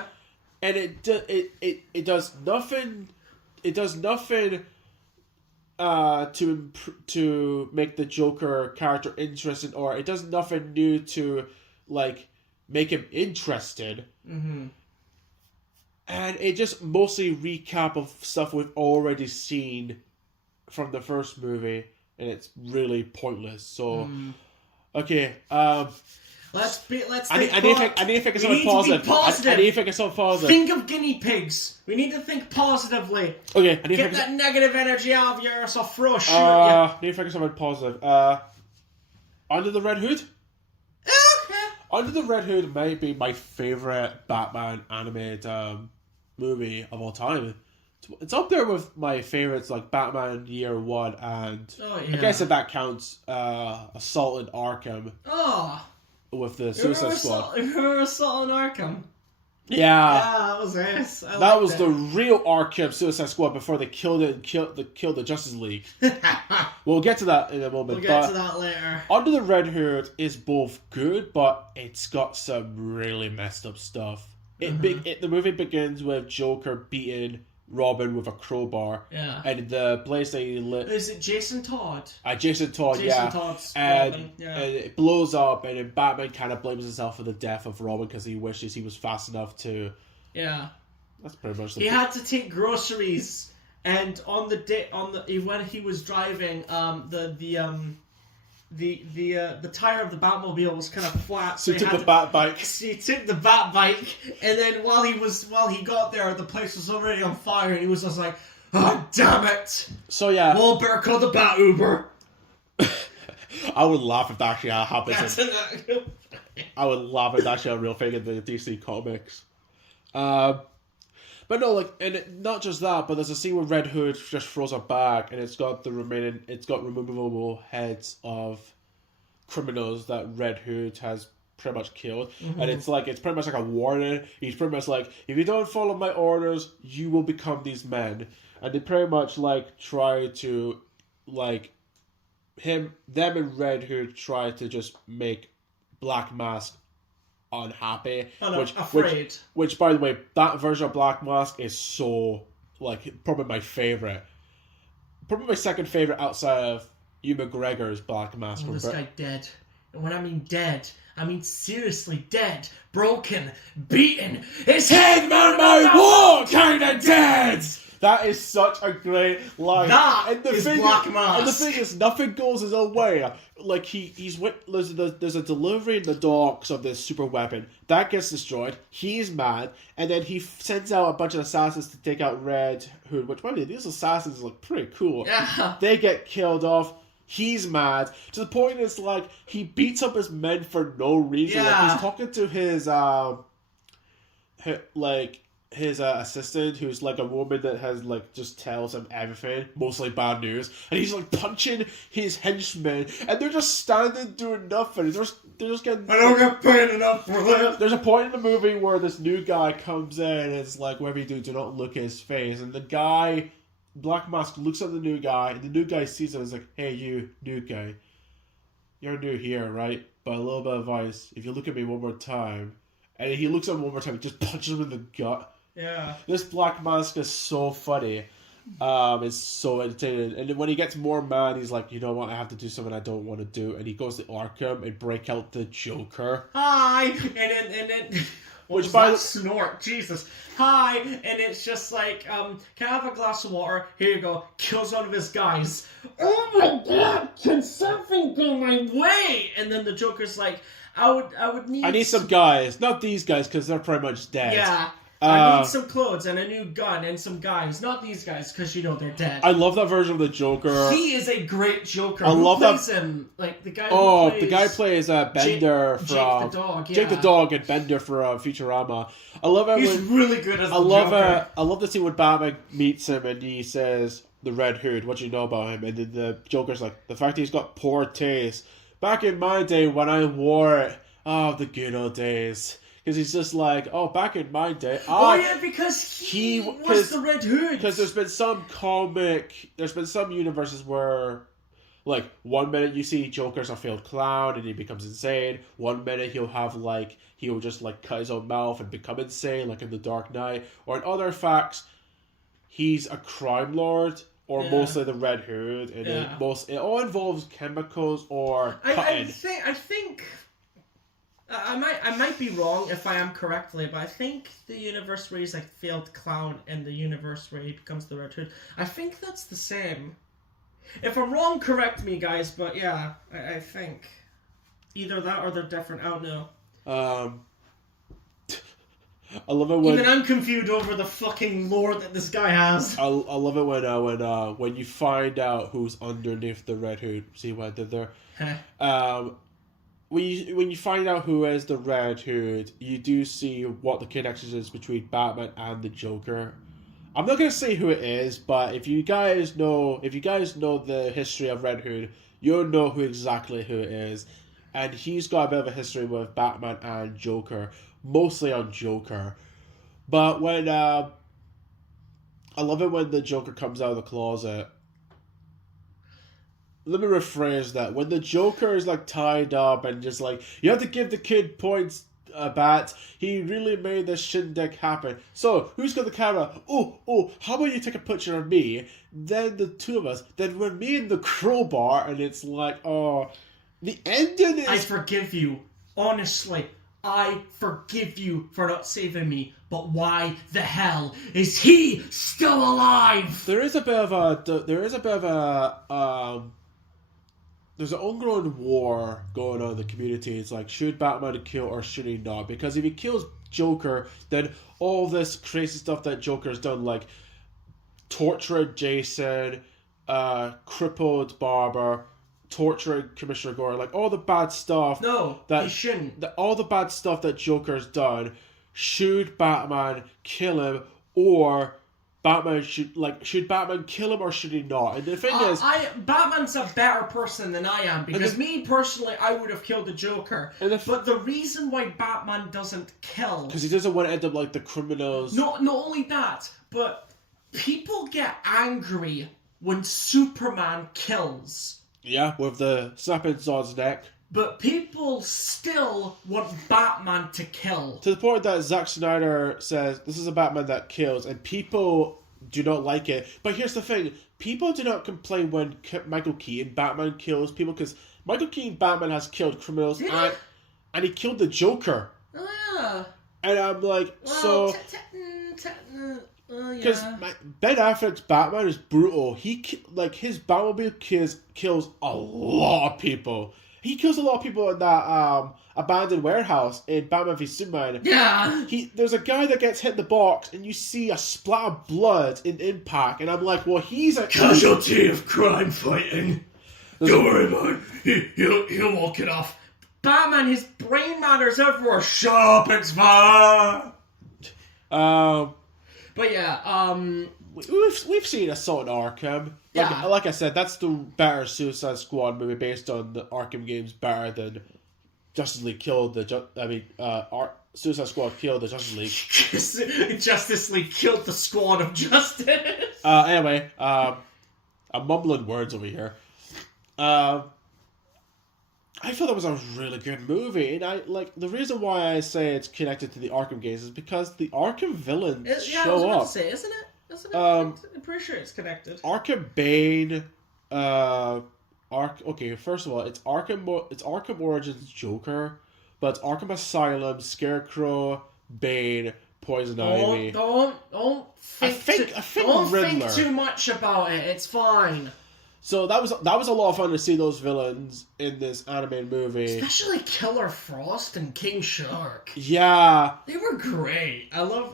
And it does nothing. It does nothing to make the Joker character interesting, or it does nothing new to like make him interested. Mm-hmm. And it just mostly recap of stuff we've already seen from the first movie, and it's really pointless. So, okay. Let's I need to think of something positive. I need to think of something positive. Think of guinea pigs. We need to think positively. Okay, get that negative energy out of you, so throw a shoot I need to think of something positive. Under the Red Hood? Okay. Under the Red Hood might be my favourite Batman animated movie of all time. It's up there with my favourites like Batman Year One and I guess if that counts, Assault on Arkham. Oh. With the Suicide Squad. Remember Assault on Arkham? Yeah. that was nice. That was the real Arkham Suicide Squad before they killed it and killed the Justice League. We'll get to that in a moment. We'll get to that later. Under the Red Hood is both good, but it's got some really messed up stuff. The movie begins with Joker beating Robin with a crowbar. Yeah. And the place they lit. Is it Jason Todd? Jason Todd, Jason Todd's and, Robin, yeah. and it blows up, and then Batman kind of blames himself for the death of Robin because he wishes he was fast enough to. Yeah. That's pretty much. He had to take groceries, and when he was driving, the tire of the Batmobile was kind of flat. So he took the Bat bike. He took the Bat bike, and then while he got there, the place was already on fire, and he was just like, "Oh damn it!" So yeah, well, better call the Bat Uber. I would laugh if that actually happens. I would laugh if that's actually a real thing in the DC comics. But no, not just that, but there's a scene where Red Hood just throws her back, and it's got removable heads of criminals that Red Hood has pretty much killed, and it's pretty much like a warning. He's pretty much like, if you don't follow my orders, you will become these men, and they pretty much try to them and Red Hood try to just make Black Mask unhappy, afraid. Which, by the way, that version of Black Mask is so probably my favorite, probably my second favorite outside of Ewan McGregor's Black Mask. This guy dead, and when I mean dead, I mean seriously dead, broken, beaten. His head, man, my war kind of dead. That is such a great line. That is Black Mask. And the thing is, nothing goes his own way. There's a delivery in the docks of this super weapon. That gets destroyed. He's mad. And then he sends out a bunch of assassins to take out Red Hood. Which, by the way, these assassins look pretty cool. Yeah. They get killed off. He's mad. To the point it's he beats up his men for no reason. Yeah. He's talking to his assistant, who's a woman that has just tells him everything, mostly bad news, and he's punching his henchmen, and they're just standing doing nothing. They're just getting. I don't get paid enough for this. There's a point in the movie where this new guy comes in, and it's whatever you do not look at his face, and the guy, Black Mask, looks at the new guy, and the new guy sees him and is like, "Hey, you new guy, you're new here, right? But a little bit of advice: if you look at me one more time," and he looks at him one more time, he just punches him in the gut. Yeah. This Black Mask is so funny. It's so entertaining. And then when he gets more mad, he's like, you know what, I have to do something I don't want to do. And he goes to Arkham and break out the Joker. Hi! And then which by the snort, Jesus. Hi! And it's just can I have a glass of water? Here you go. Kills one of his guys. Oh my god, can something go my way? And then the Joker's like, I need some guys. Not these guys, because they're pretty much dead. Yeah. I need some clothes and a new gun and some guys. Not these guys, because they're dead. I love that version of the Joker. He is a great Joker. I love plays that. him? The guy. Oh, the guy plays Bender from Jake the dog. Yeah. Jake the dog and Bender for Futurama. I love it. He's really good as the Joker. I love the scene when Batman meets him and he says, "The Red Hood, what do you know about him?" And then the Joker's like, "The fact he's got poor taste. Back in my day when I wore it, the good old days." Because he's just back in my day. Because he was the Red Hood. Because there's been some universes where, 1 minute you see Joker's a failed clown and he becomes insane. 1 minute he'll just cut his own mouth and become insane, like in The Dark Knight. Or in other facts, he's a crime lord. Or mostly the Red Hood. And it all involves chemicals or cutting. I think... I might be wrong if I am correctly, but I think the universe where he's failed clown and the universe where he becomes the Red Hood, I think that's the same. If I'm wrong, correct me, guys, but yeah, I think either that or they're different. I don't know. I love it when even I'm confused over the fucking lore that this guy has. I love it when you find out who's underneath the Red Hood. See what I did there? When you find out who is the Red Hood, you do see what the connection is between Batman and the Joker. I'm not gonna say who it is, but if you guys know the history of Red Hood, you'll know exactly who it is. And he's got a bit of a history with Batman and Joker, mostly on Joker. But when I love it when the Joker comes out of the closet. Let me rephrase that. When the Joker is like tied up and just like, you have to give the kid points back, he really made this shindig happen. So, who's got the camera? Oh, how about you take a picture of me? Then the two of us. Then when me and the crowbar, and it's like, oh, the ending is... I forgive you. Honestly, I forgive you for not saving me. But why the hell is he still alive? There's an ongoing war going on in the community. It's like, should Batman kill or should he not? Because if he kills Joker, then all this crazy stuff that Joker's done, like torturing Jason, crippled Barbara, torturing Commissioner Gordon, like all the bad stuff. No, that he shouldn't. All the bad stuff that Joker's done, should Batman kill him or... should Batman kill him or should he not? And the thing is... Batman's a better person than I am, because me, personally, I would have killed the Joker. But the reason why Batman doesn't kill... Because he doesn't want to end up like the criminals. Not only that, but people get angry when Superman kills. Yeah, with the snapping Zod's neck. But people still want Batman to kill. To the point that Zack Snyder says, this is a Batman that kills, and people do not like it. But here's the thing, people do not complain when Michael Keaton Batman kills people, because Michael Keaton Batman has killed criminals, and he killed the Joker. And I'm like, because Ben Affleck's Batman is brutal. His Batmobile kills a lot of people. He kills a lot of people in that abandoned warehouse in Batman v Superman. Yeah. There's a guy that gets hit in the box, and you see a splat of blood in Impact, and I'm like, well, he's a casualty of crime fighting. Don't worry about it. He'll walk it off. Batman, his brain matter's everywhere. Shut up, it's fine. But yeah, we've seen Assault on Arkham. Like I said, that's the better Suicide Squad movie based on the Arkham games, better than Justice League killed the. Suicide Squad killed the Justice League. Justice League killed the Squad of Justice. Anyway, I'm mumbling words over here. I thought that was a really good movie, and the reason why I say it's connected to the Arkham games is because the Arkham villains show up. I was about to say, isn't it? I'm pretty sure it's connected. Arkham Bane, okay, first of all, it's Arkham Origins Joker, but it's Arkham Asylum, Scarecrow, Bane, Poison Ivy. Don't think Riddler. Think too much about it. It's fine. So that was a lot of fun to see those villains in this animated movie, especially Killer Frost and King Shark. Yeah, they were great. Killer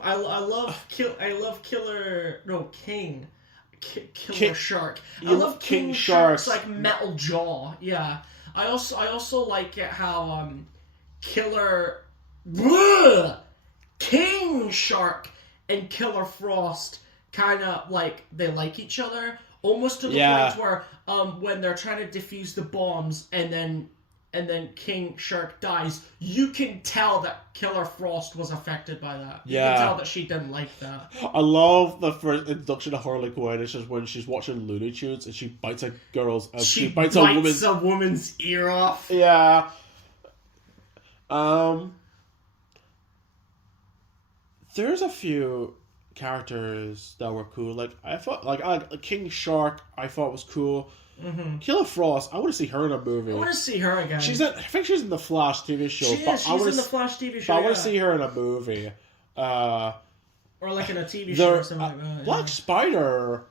Shark. I love King Shark's like metal jaw. Yeah, I also like it how King Shark and Killer Frost kind of like they like each other. Almost to the point where, when they're trying to defuse the bombs, and then King Shark dies, you can tell that Killer Frost was affected by that. You can tell that she didn't like that. I love the first introduction of Harley Quinn. It's just when she's watching Looney Tunes and she bites a girl's. She bites a woman's ear off. Yeah. There's a few characters that were cool. Like I thought, King Shark, I thought was cool. Mm-hmm. Killer Frost, I want to see her in a movie. I want to see her again. I think she's in the Flash TV show. She's in the Flash TV show. But I want to see her in a movie. Or like in a TV show or something like that. Black Spider,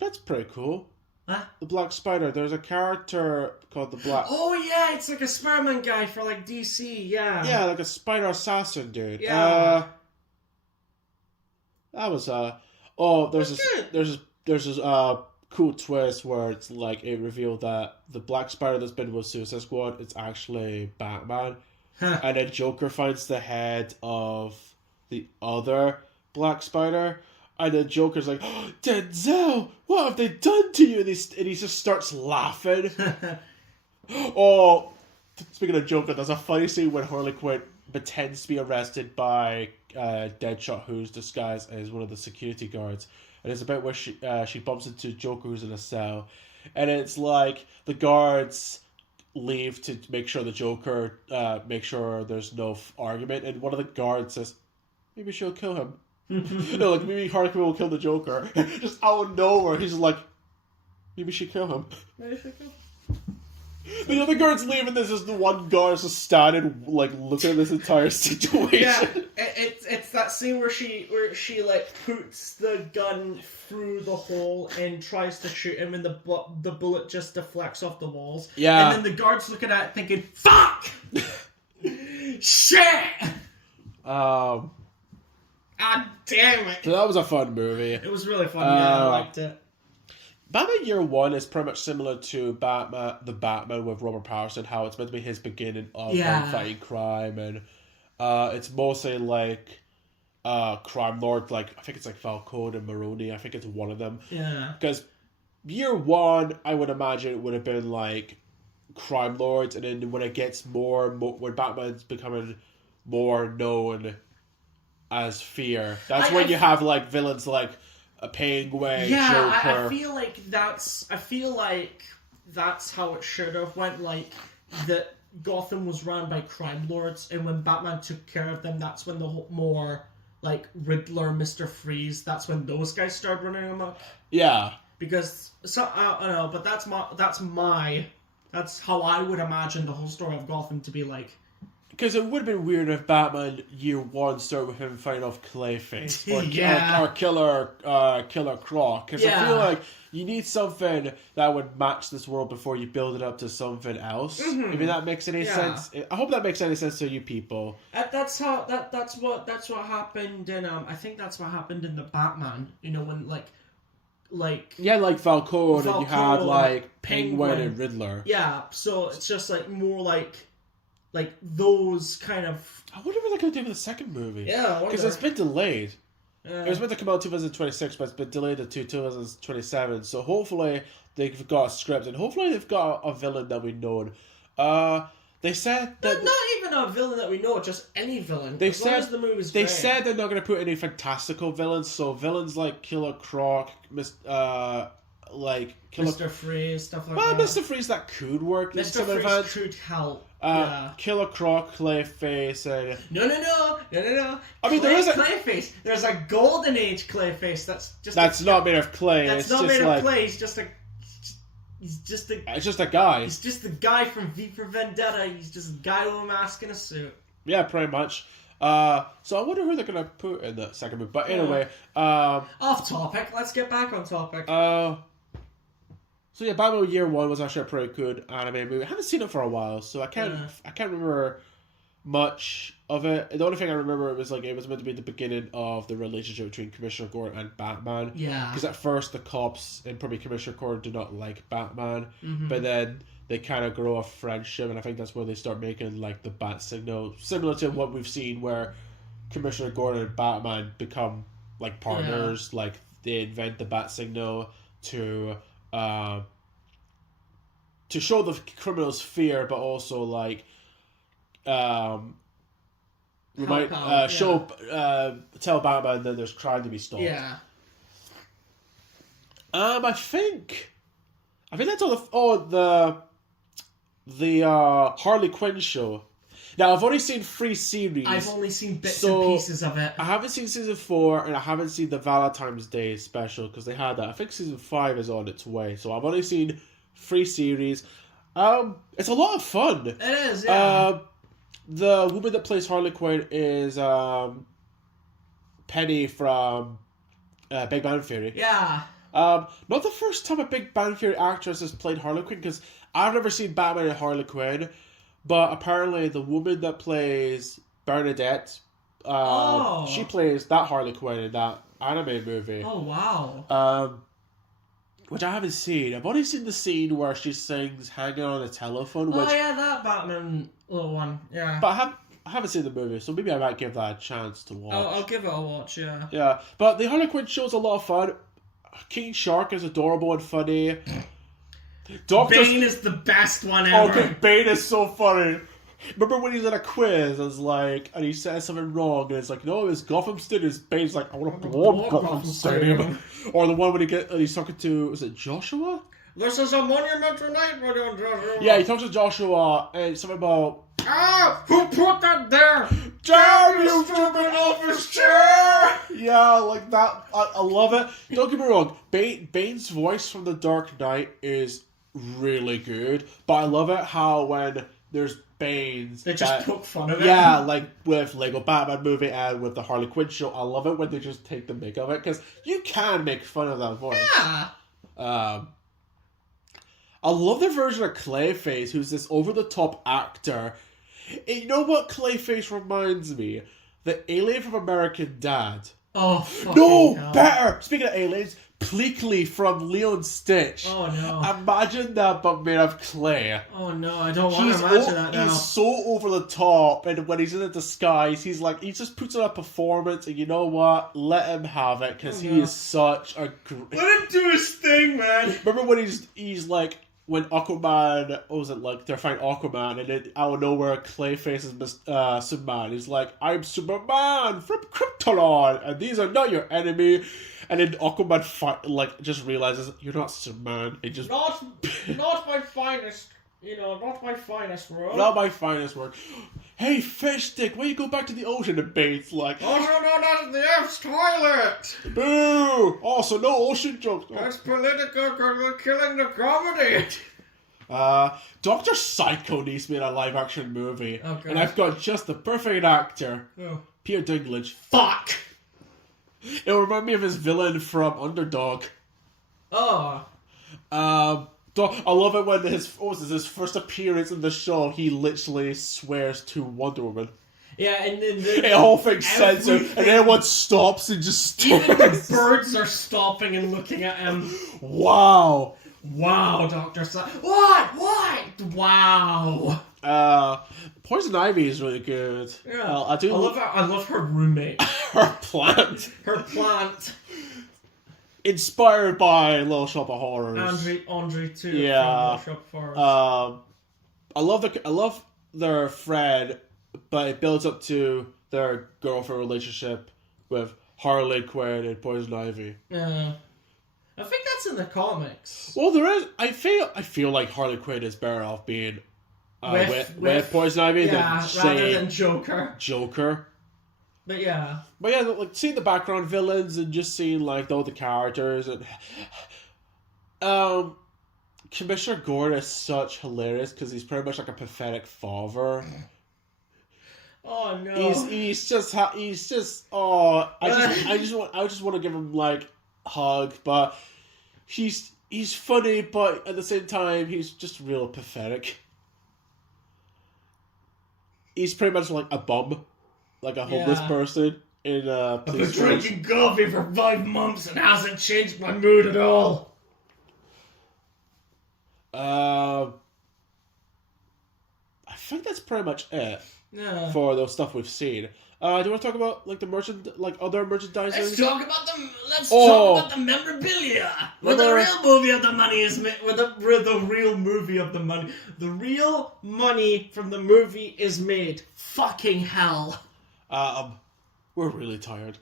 that's pretty cool. Huh? The Black Spider. There's a character called the Black. Oh yeah, it's like a Spider-Man guy for like DC. Yeah. Yeah, like a Spider Assassin dude. Yeah. That was there's this cool twist where it's like it revealed that the Black Spider that's been with Suicide Squad, it's actually Batman. And then Joker finds the head of the other Black Spider, and then Joker's like, oh, Denzel, what have they done to you? And he just starts laughing. Oh, speaking of Joker, there's a funny scene when Harley Quinn pretends to be arrested by Deadshot, who's disguised as one of the security guards. And it's about where she bumps into Joker, who's in a cell. And it's like the guards leave to make sure the Joker, make sure there's no argument. And one of the guards says, maybe she'll kill him. No, like, maybe Harley Quinn will kill the Joker. Just out of nowhere, he's like, maybe she kill him. Maybe she kill. The other guards leave, and there's just the one guard just standing, like, looking at this entire situation. Yeah, it's that scene where she like puts the gun through the hole and tries to shoot him, and the bullet just deflects off the walls. Yeah. And then the guard's looking at it thinking, "Fuck, shit." Ah, damn it. So that was a fun movie. It was really fun. Yeah, I liked it. Batman Year One is pretty much similar to the Batman with Robert Pattinson, how it's meant to be his beginning of fighting crime, and it's mostly like crime lords, like I think it's like Falcone and Maroni. I think it's one of them. Yeah. Because Year One, I would imagine it would have been like crime lords, and then when it gets when Batman's becoming more known as Fear, that's when you have like villains like a Penguin, Joker. I feel like that's how it should have went. Like that, Gotham was run by crime lords, and when Batman took care of them, that's when the more like Riddler, Mr. Freeze. That's when those guys started running amok. Yeah, because I don't know, but that's how I would imagine the whole story of Gotham to be like. Because it would have been weird if Batman Year One started with him fighting off Clayface or Killer Croc. Because I feel like you need something that would match this world before you build it up to something else. Mm-hmm. If that makes any sense. I hope that makes any sense to you people. That's what happened in I think that's what happened in the Batman. You know, when like Falcone and you had like Penguin and Riddler. Yeah, so it's just like more like those kind of. I wonder what they're going to do with the second movie. Yeah, because it's been delayed. It was meant to come out in 2026, but it's been delayed to 2027. So hopefully they've got a script, and hopefully they've got a villain that we know. They said that not even a villain that we know, just any villain. They as said long as the movie's they great. said they're not going to put any fantastical villains. So villains like Killer Croc, Mr. Freeze, stuff like that. Mr. Freeze, that could work. Mr. Freeze could help. Killer Croc, Clayface, and no. I mean, there is a Clayface. There's a Golden Age Clayface. That's not made of clay. That's not made of clay. He's just a. It's just a guy. He's just the guy from V for Vendetta. He's just a guy with a mask and a suit. Yeah, pretty much. So I wonder who they're gonna put in the second movie. But anyway, off topic. Let's get back on topic. So yeah, Batman Year One was actually a pretty good anime movie. I haven't seen it for a while, so I can't remember much of it. The only thing I remember was like it was meant to be the beginning of the relationship between Commissioner Gordon and Batman. Yeah. Because at first the cops and probably Commissioner Gordon do not like Batman, but then they kind of grow a friendship, and I think that's where they start making like the bat signal, similar to what we've seen where Commissioner Gordon and Batman become like partners. Like they invent the bat signal to show the criminals fear, but also like tell Batman that there's crime to be stopped. Yeah. I think that's all the Harley Quinn show. Now I've only seen 3 series. I've only seen bits and pieces of it. I haven't seen season 4, and I haven't seen the Valentine's Day special because they had that. I think season 5 is on its way, so I've only seen 3 series. It's a lot of fun. It is. Yeah. The woman that plays Harley Quinn is Penny from Big Bang Theory. Yeah. Not the first time a Big Bang Theory actress has played Harley Quinn, because I've never seen Batman and Harley Quinn, but apparently the woman that plays Bernadette, she plays that Harley Quinn in that anime movie. Oh, wow. Which I haven't seen. I've only seen the scene where she sings hanging on a telephone. That Batman little one, yeah. But I haven't seen the movie, so maybe I might give that a chance to watch. I'll give it a watch, yeah. Yeah, but the Harley Quinn show's a lot of fun. King Shark is adorable and funny. Bane is the best one ever. Okay, Bane is so funny. Remember when he's in a quiz and he says something wrong and it's like, no, it's Gotham Stadium. Bane's like, I want to blow up Gotham Stadium. Or the one when he's talking to, is it Joshua? This is a monumental night, my dear Joshua. Yeah, he talks to Joshua and something about, who put that there? damn you, stupid office chair! Yeah, like that. I love it. Don't get me wrong, Bane's voice from The Dark Knight is really good, but I love it how when there's Bane's, they just poke fun of it. Yeah, like with Lego Batman movie and with the Harley Quinn show. I love it when they just take the mick of it, because you can make fun of that voice. Yeah. I love the version of Clayface, who's this over-the-top actor. And you know what Clayface reminds me? The alien from American Dad. Oh, fucking No! hell. Better! Speaking of aliens, Pleakley from Leo and Stitch. Oh, no. Imagine that, but made of clay. Oh, no, I don't want to imagine that now. He's so over the top, and when he's in a disguise, he just puts on a performance, and you know what? Let him have it, because he is such a great... Let him do his thing, man! Remember when he's like... When Aquaman, what was it like? They're fighting Aquaman, and then out of nowhere, Clayface is Superman. He's like, "I'm Superman from Krypton, and these are not your enemy." And then Aquaman just realizes you're not Superman. It just Not my finest, not my finest work. not my finest work. Hey, fish stick, why you go back to the ocean? And Bates like, Also known as the F's toilet. boo! Also, no ocean jokes. That's political because we're killing the comedy. Dr. Psycho needs to be in a live-action movie, Oh, God. and I've got just the perfect actor. Oh. Peter Dinklage. Fuck. It'll remind me of his villain from Underdog. Oh. I love it when his first appearance in the show, he literally swears to Wonder Woman. Yeah, and then The whole thing's censored, and everyone stops and just even the stares. birds are stopping and looking at him. Wow. Wow, Dr. What? Wow. Poison Ivy is really good. Yeah. I love her roommate. her plant. Her plant. Inspired by Little Shop of Horrors. Andre too. Yeah. From Little Shop of Horrors. I love their friend, but it builds up to their girlfriend relationship with Harley Quinn and Poison Ivy. Yeah. I think that's in the comics. Well, there is. I feel like Harley Quinn is better off being with Poison Ivy than rather than Joker. But yeah, like seeing the background villains and just seeing like all the characters and Commissioner Gordon is such hilarious because he's pretty much like a pathetic father. Oh no, he's just I just want to give him like a hug, but he's funny, but at the same time he's just real pathetic. He's pretty much like a bum. Like a homeless person in a police I've been drinking coffee for 5 months and hasn't changed my mood at all. I think that's pretty much it for the stuff we've seen. Do you want to talk about like the other merchandising? Let's talk about the memorabilia. Where the real movie of the money is made. Where the real movie of the money. The real money from the movie is made. Fucking hell. We're really tired.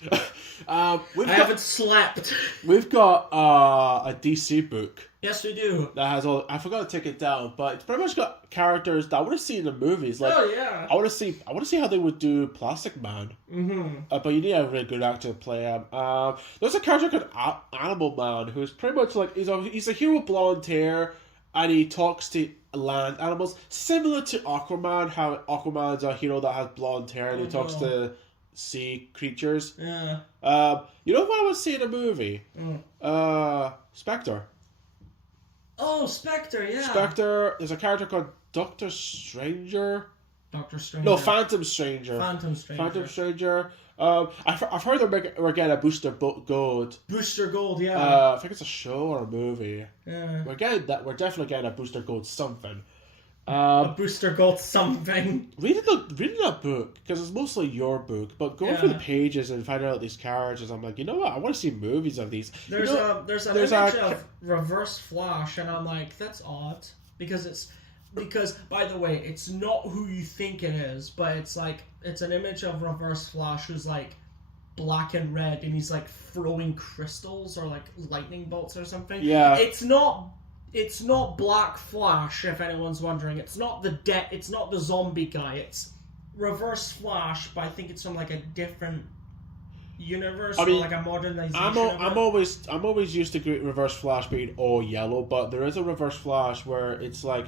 I haven't slept. We've got a DC book. Yes, we do. That has all. I forgot to take it down, but it's pretty much got characters that I want to see in the movies. Like, oh yeah. I want to see how they would do Plastic Man. Mm-hmm. But you need a really good actor to play him. There's a character called Animal Man who's pretty much like he's a hero with blonde hair, and he talks to land animals, similar to Aquaman. How Aquaman's a hero that has blonde hair and he talks to sea creatures. Yeah. You know what I would see in a movie? Spectre. Oh, Spectre, yeah. Spectre. There's a character called Doctor Stranger. Doctor Stranger. No, Phantom Stranger. Phantom Stranger. I've heard we're getting a Booster Gold. Booster Gold, yeah. I think it's a show or a movie. Yeah. We're definitely getting a Booster Gold something. A Booster Gold something. Reading that book, because it's mostly your book, but going through the pages and finding out these characters, I'm like, you know what? I want to see movies of these. There's an image of Reverse Flash, and I'm like, that's odd, because it's because, by the way, it's not who you think it is, but it's an image of Reverse Flash who's like black and red, and he's like throwing crystals or like lightning bolts or something. Yeah. It's not Black Flash, if anyone's wondering. It's not the zombie guy. It's Reverse Flash, but I think it's from like a different universe, or like a modernization. I'm always used to Reverse Flash being all yellow, but there is a Reverse Flash where it's like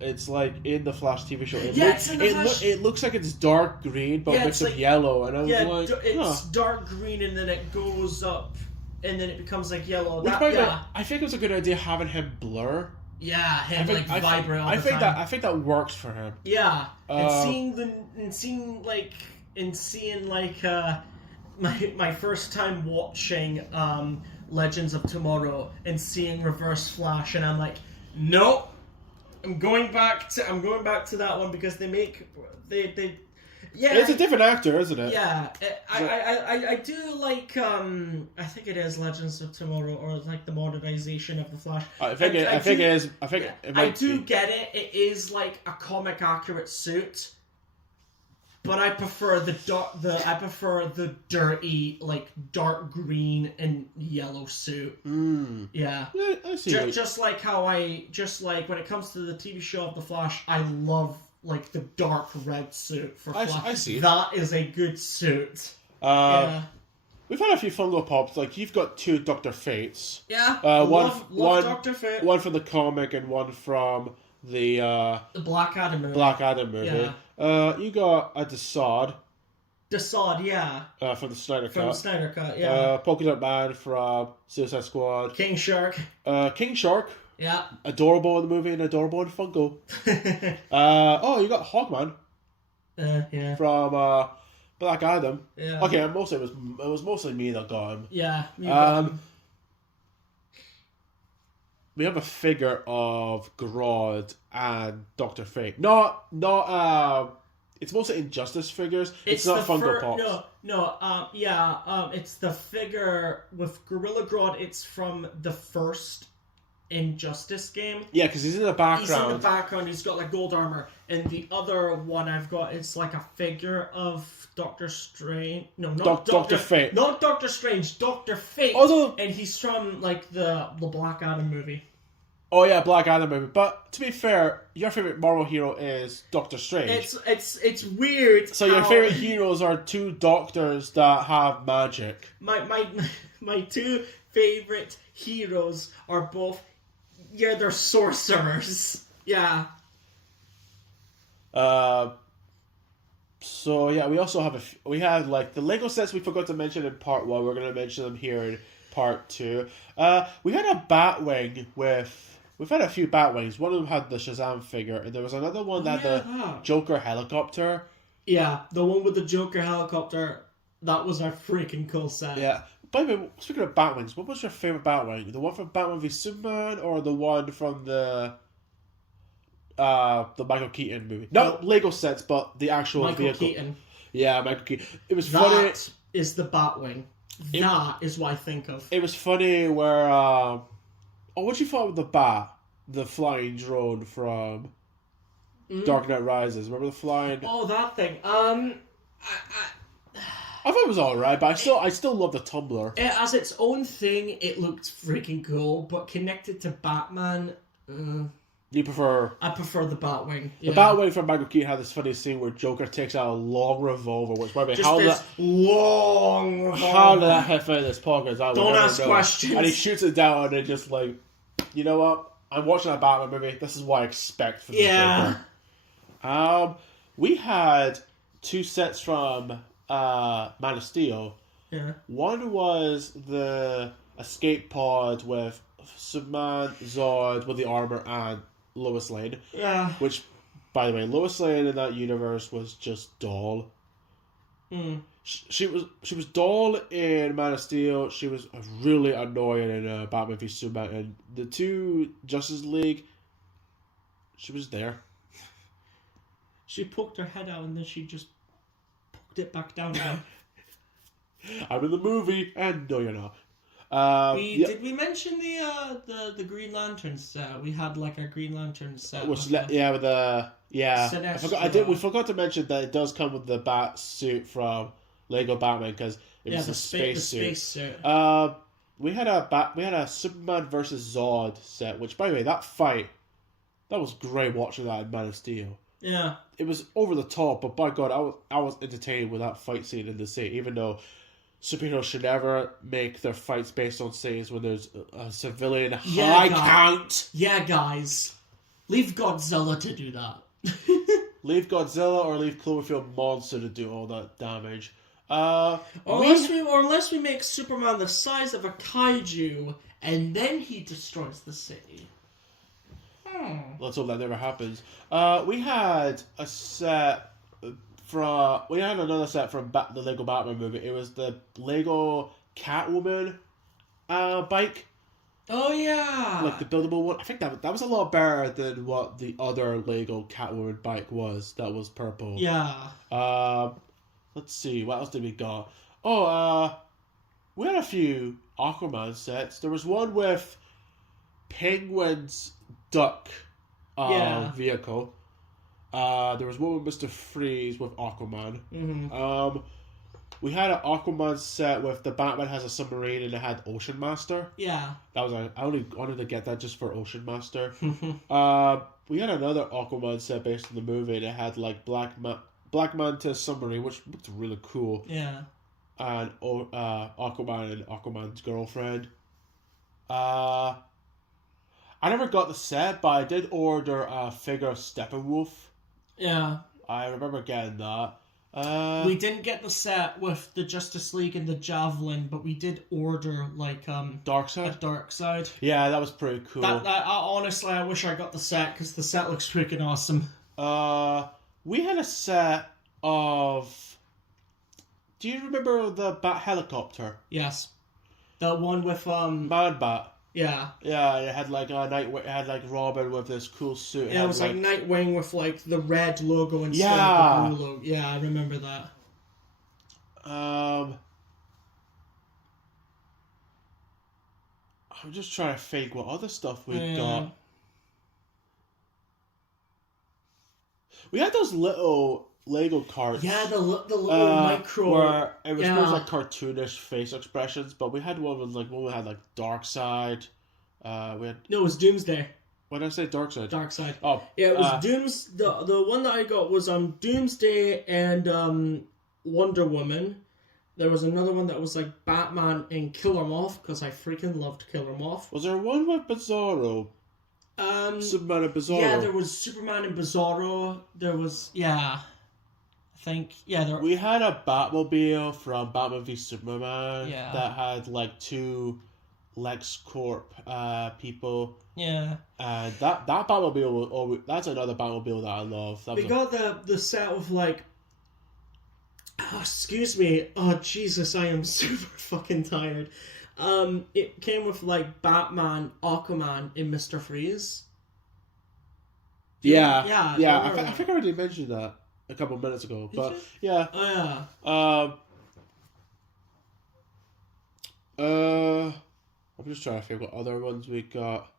in the Flash TV show. It looks like it's dark green, but mixed with yellow, and I was it's dark green, and then it goes up, and then it becomes like yellow. I think it was a good idea having him blur. Yeah, him vibrate all the time. I think that works for him. Yeah, and seeing my first time watching Legends of Tomorrow and seeing Reverse Flash, and I'm like, nope. I'm going back to that one because it's a different actor, isn't it? Yeah, I do like I think it is Legends of Tomorrow, or like the modernization of the Flash. I do get it. It is like a comic accurate suit, but I prefer the dirty, like dark green and yellow suit. Yeah, I see. Just like when it comes to the TV show of the Flash, I love like the dark red suit for Flash. I see. That is a good suit. We've had a few Funko Pops. Like you've got 2 Dr. Fates. Yeah. Love Dr. Fate. One from the comic and one from the Black Adam movie. Yeah. You got a Desaad. Yeah. From the Snyder Cut. From the Snyder Cut, yeah. Polka Dot Man from Suicide Squad. King Shark. King Shark. Yeah. Adorable in the movie and adorable in Funko. You got Hawkman. Yeah. From Black Adam. Yeah. Okay, it was mostly me that got him. Yeah. We have a figure of Grodd and Dr. Fate. Not it's mostly Injustice figures. It's not Funko Pops. It's the figure with Gorilla Grodd. It's from the first Injustice game. Yeah, because he's in the background. He's got like gold armor. And the other one I've got is like a figure of Doctor Strange. No, not Dr. Fate. Not Doctor Strange. Dr. Fate. And he's from like the Black Adam movie. Oh yeah, Black Adam movie. But to be fair, your favorite Marvel hero is Doctor Strange. It's weird. So your favorite heroes are 2 doctors that have magic. My 2 favorite heroes are both they're sorcerers. Yeah. So yeah, we also have we had like the Lego sets we forgot to mention in part 1. We're going to mention them here in part 2. We had a Batwing we've had a few Batwings. One of them had the Shazam figure, and there was another one that had the Joker helicopter. Yeah, the one with the Joker helicopter. That was a freaking cool set. Yeah. By the way, speaking of Batwings, what was your favorite Batwing? The one from Batman v Superman, or the one from the Michael Keaton movie? Not Lego sets, but the actual Michael vehicle. Keaton. Yeah, Michael Keaton. It was funny. That is the Batwing. That is what I think of. It was funny where what you thought of the Bat, the flying drone from Dark Knight Rises? Remember the flying? Oh, that thing. I thought it was alright, but I still love the tumbler. As its own thing, it looked freaking cool, but connected to Batman. You prefer? I prefer the Batwing. The Batwing from Michael Keaton had this funny scene where Joker takes out a long revolver, which by the way, how did that hit out of his pockets? Don't ask questions. And he shoots it down, and just like, you know what? I'm watching a Batman movie. This is what I expect from the Joker. We had 2 sets from Man of Steel. Yeah. One was the escape pod with Superman, Zod with the armor, and Lois Lane. Yeah. Which, by the way, Lois Lane in that universe was just dull. Mm. She was dull in Man of Steel. She was really annoying in Batman v Superman. And the 2 Justice League, she was there. She poked her head out and then she just poked it back down again. I'm in the movie, and no, you're not. Did we mention the Green Lantern set? We had like a Green Lantern set. With the Sinestro. We forgot to mention that it does come with the bat suit from Lego Batman because it was a space suit. We had a Superman versus Zod set, which by the way, that fight, that was great watching that in Man of Steel. Yeah. It was over the top, but by God, I was entertained with that fight scene in the scene, even though superheroes should never make their fights based on scenes when there's a civilian high count. Yeah, guys. Leave Godzilla to do that. Leave Godzilla or leave Cloverfield Monster to do all that damage. Unless we make Superman the size of a kaiju and then he destroys the city. Let's hope that never happens. We had a set we had another set from the Lego Batman movie. It was the Lego Catwoman bike. Oh yeah, like the buildable one. I think that was a lot better than what the other Lego Catwoman bike was. That was purple. Yeah. Let's see, what else did we got? Oh, we had a few Aquaman sets. There was one with Penguin's duck vehicle. There was one with Mr. Freeze with Aquaman. Mm-hmm. We had an Aquaman set with the Batman has a submarine and it had Ocean Master. Yeah. That was I only wanted to get that just for Ocean Master. We had another Aquaman set based on the movie that had like Black Mantis submarine, which looked really cool. Yeah. And Aquaman and Aquaman's girlfriend. I never got the set, but I did order a figure of Steppenwolf. Yeah. I remember getting that. We didn't get the set with the Justice League and the Javelin, but we did order like Darkseid. a Darkseid. Yeah, that was pretty cool. Honestly, I wish I got the set because the set looks freaking awesome. We had a set of. Do you remember the Bat helicopter? Yes, the one with Man Bat. Yeah. Yeah, it had like it had like Robin with this cool suit. Yeah, it was like Nightwing with like the red logo instead of the blue logo. Yeah, I remember that. I'm just trying to think what other stuff we got. We had those little Lego carts. Yeah, the little micro. Where it was more like cartoonish face expressions, but we had one that had like Darkseid. We had. No, it was Doomsday. What did I say? Darkseid. Darkseid. Oh, yeah, it was The one that I got was Doomsday and Wonder Woman. There was another one that was like Batman and Killer Moth because I freaking loved Killer Moth. Was there one with Bizarro? Superman and Bizarro. Yeah, there was Superman and Bizarro. There was we had a Batmobile from Batman v Superman that had like two LexCorp people. Yeah. And that Batmobile that's another Batmobile that I love. We got the set of like excuse me. Oh Jesus, I am super fucking tired. It came with like Batman, Aquaman, and Mr. Freeze. Yeah. I think I already mentioned that a couple of minutes ago, but yeah. Oh yeah. I'm just trying to think what other ones we got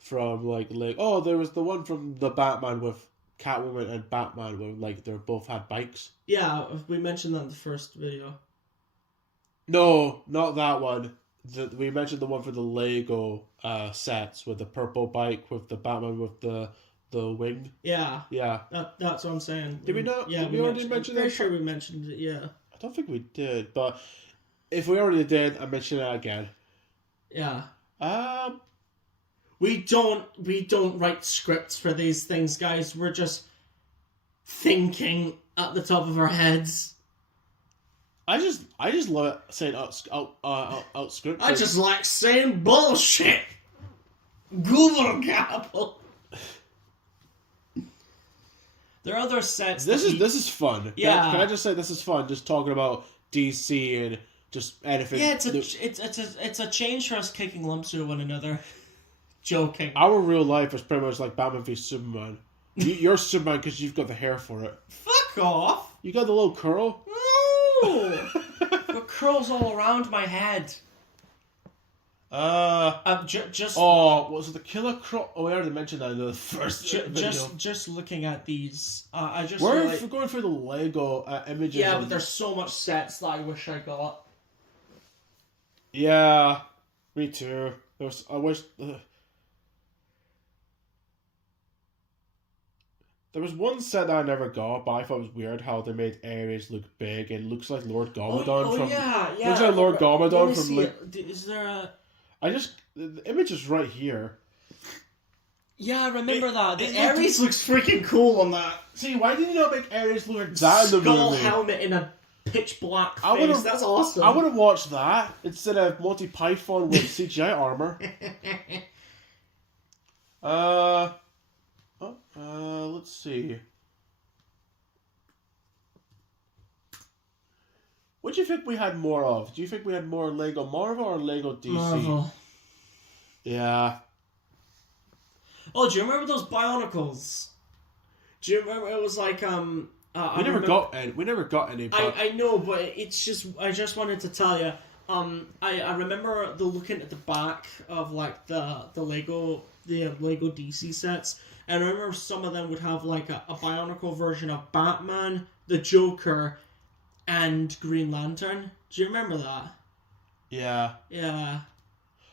from like oh, there was the one from the Batman with Catwoman and Batman where like they both had bikes. Yeah, we mentioned that in the first video. No, not that one. We mentioned the one for the Lego sets with the purple bike with the Batman with the wing. Yeah. Yeah. That's what I'm saying. Did we not? Yeah, we already mentioned that? I'm pretty sure we mentioned it, yeah. I don't think we did, but if we already did, I mention it again. Yeah. We don't write scripts for these things, guys. We're just thinking at the top of our heads. I just love it saying out script. I just like saying bullshit. Google Gapple. There are other sets. This is fun. Yeah. Can I just say this is fun? Just talking about DC and just anything. Yeah, it's a change for us kicking lumps with one another. Joking. Our real life is pretty much like Batman v Superman. You're Superman because you've got the hair for it. Fuck off. You got the little curl. No. For it curls all around my head. Just. Oh, was it the Killer Croc? Oh, we already mentioned that in the first video. Just looking at these, I just. We're like, going through the Lego images. Yeah, but there's so much sets that I wish I got. Yeah, me too. I wish. There was one set that I never got, but I thought it was weird how they made Ares look big and looks like Lord Garmadon from. Yeah. Looks like Lord Garmadon from. Is there a? The image is right here. Yeah, I remember that. The Ares looks freaking cool on that. See, why did you not make Ares look like that in the movie? Skull helmet in a pitch black face. That's awesome. I would have watched that instead of Monty Python with CGI armor. Let's see. What do you think we had more of? Do you think we had more Lego Marvel or Lego DC? Marvel. Yeah. Oh, do you remember those Bionicles? Do you remember it was like we never got any. But... I know, but it's just I just wanted to tell you. I remember looking at the back of like the Lego DC sets, and I remember some of them would have like a Bionicle version of Batman, the Joker, and Green Lantern. Do you remember that? Yeah. Yeah.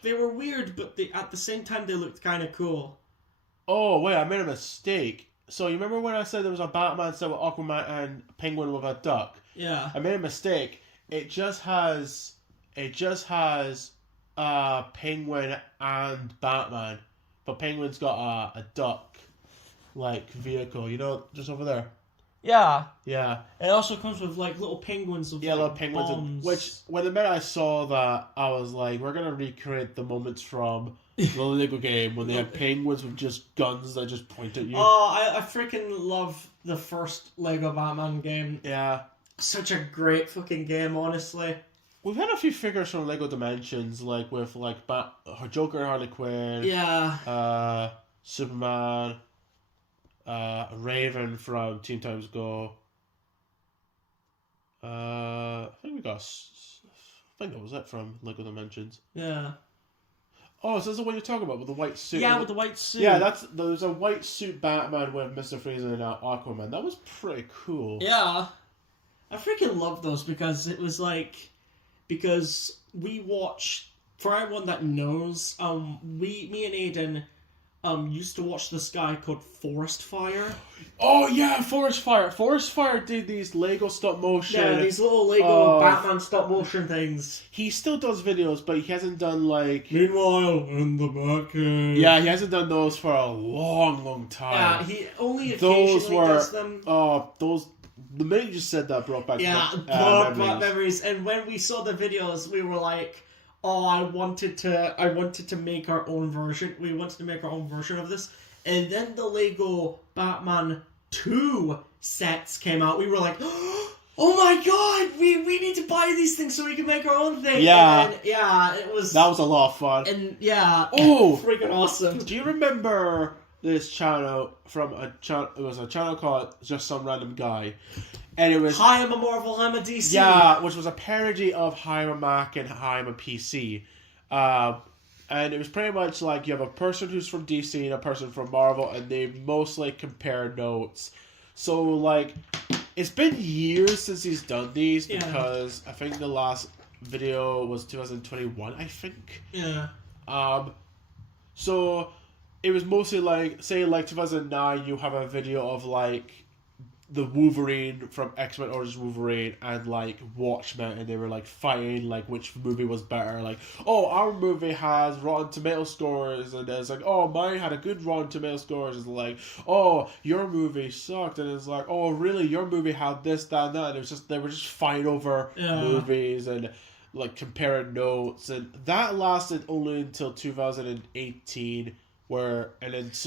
They were weird, but at the same time they looked kind of cool. Oh wait, I made a mistake. So you remember when I said there was a Batman set with Aquaman and Penguin with a duck? Yeah. I made a mistake. It just has Penguin and Batman, but Penguin's got a duck like vehicle. You know, just over there. Yeah. Yeah. It also comes with like little penguins with little like, penguins. bombs. Which when the minute I saw that, I was like, we're gonna recreate the moments from the Lego game when they had penguins with just guns that just point at you. Oh, I freaking love the first Lego Batman game. Yeah. Such a great fucking game, honestly. We've had a few figures from Lego Dimensions, like with like Joker, Harley Quinn. Yeah. Superman. Raven from Teen Titans Go. I think that was it from Lego Dimensions. Yeah. Oh, so this is what you're talking about with the white suit. Yeah, with the white suit. Yeah, there's a white suit Batman with Mr. Freeze and Aquaman. That was pretty cool. Yeah. I freaking love those because it was like we watched, for everyone that knows, me and Aiden used to watch this guy called Forest Fire. Oh yeah, Forest Fire. Forest Fire did these Lego stop motion. Yeah, these little Lego Batman stop motion things. He still does videos, but he hasn't done like. Meanwhile, in the back end. Yeah, he hasn't done those for a long, long time. Yeah, he only occasionally does them. The minute you just said that brought back memories. And when we saw the videos, we were like, "Oh, I wanted to make our own version. We wanted to make our own version of this." And then the Lego Batman 2 sets came out. We were like, "Oh my god, we need to buy these things so we can make our own thing." Yeah, and then, it was. That was a lot of fun. And yeah, freaking awesome. Do you remember this channel from a channel? It was a channel called Just Some Random Guy, and it was Hi, I'm a Marvel, I'm a DC. Yeah, which was a parody of Hi, I'm a Mac and Hi, I'm a PC. And it was pretty much like you have a person who's from DC and a person from Marvel, and they mostly compare notes. So like, it's been years since he's done these because I think the last video was 2021. I think. Yeah. So it was mostly like, say, like 2009, you have a video of like the Wolverine from X-Men Origins Wolverine and like Watchmen, and they were like fighting like which movie was better. Like, oh, our movie has Rotten Tomato scores, and it's like, oh, mine had a good Rotten Tomato scores. It's like, oh, your movie sucked, and it's like, oh, really, your movie had this, that, and that. And it was just they were just fighting over movies and like comparing notes, and that lasted only until 2018. They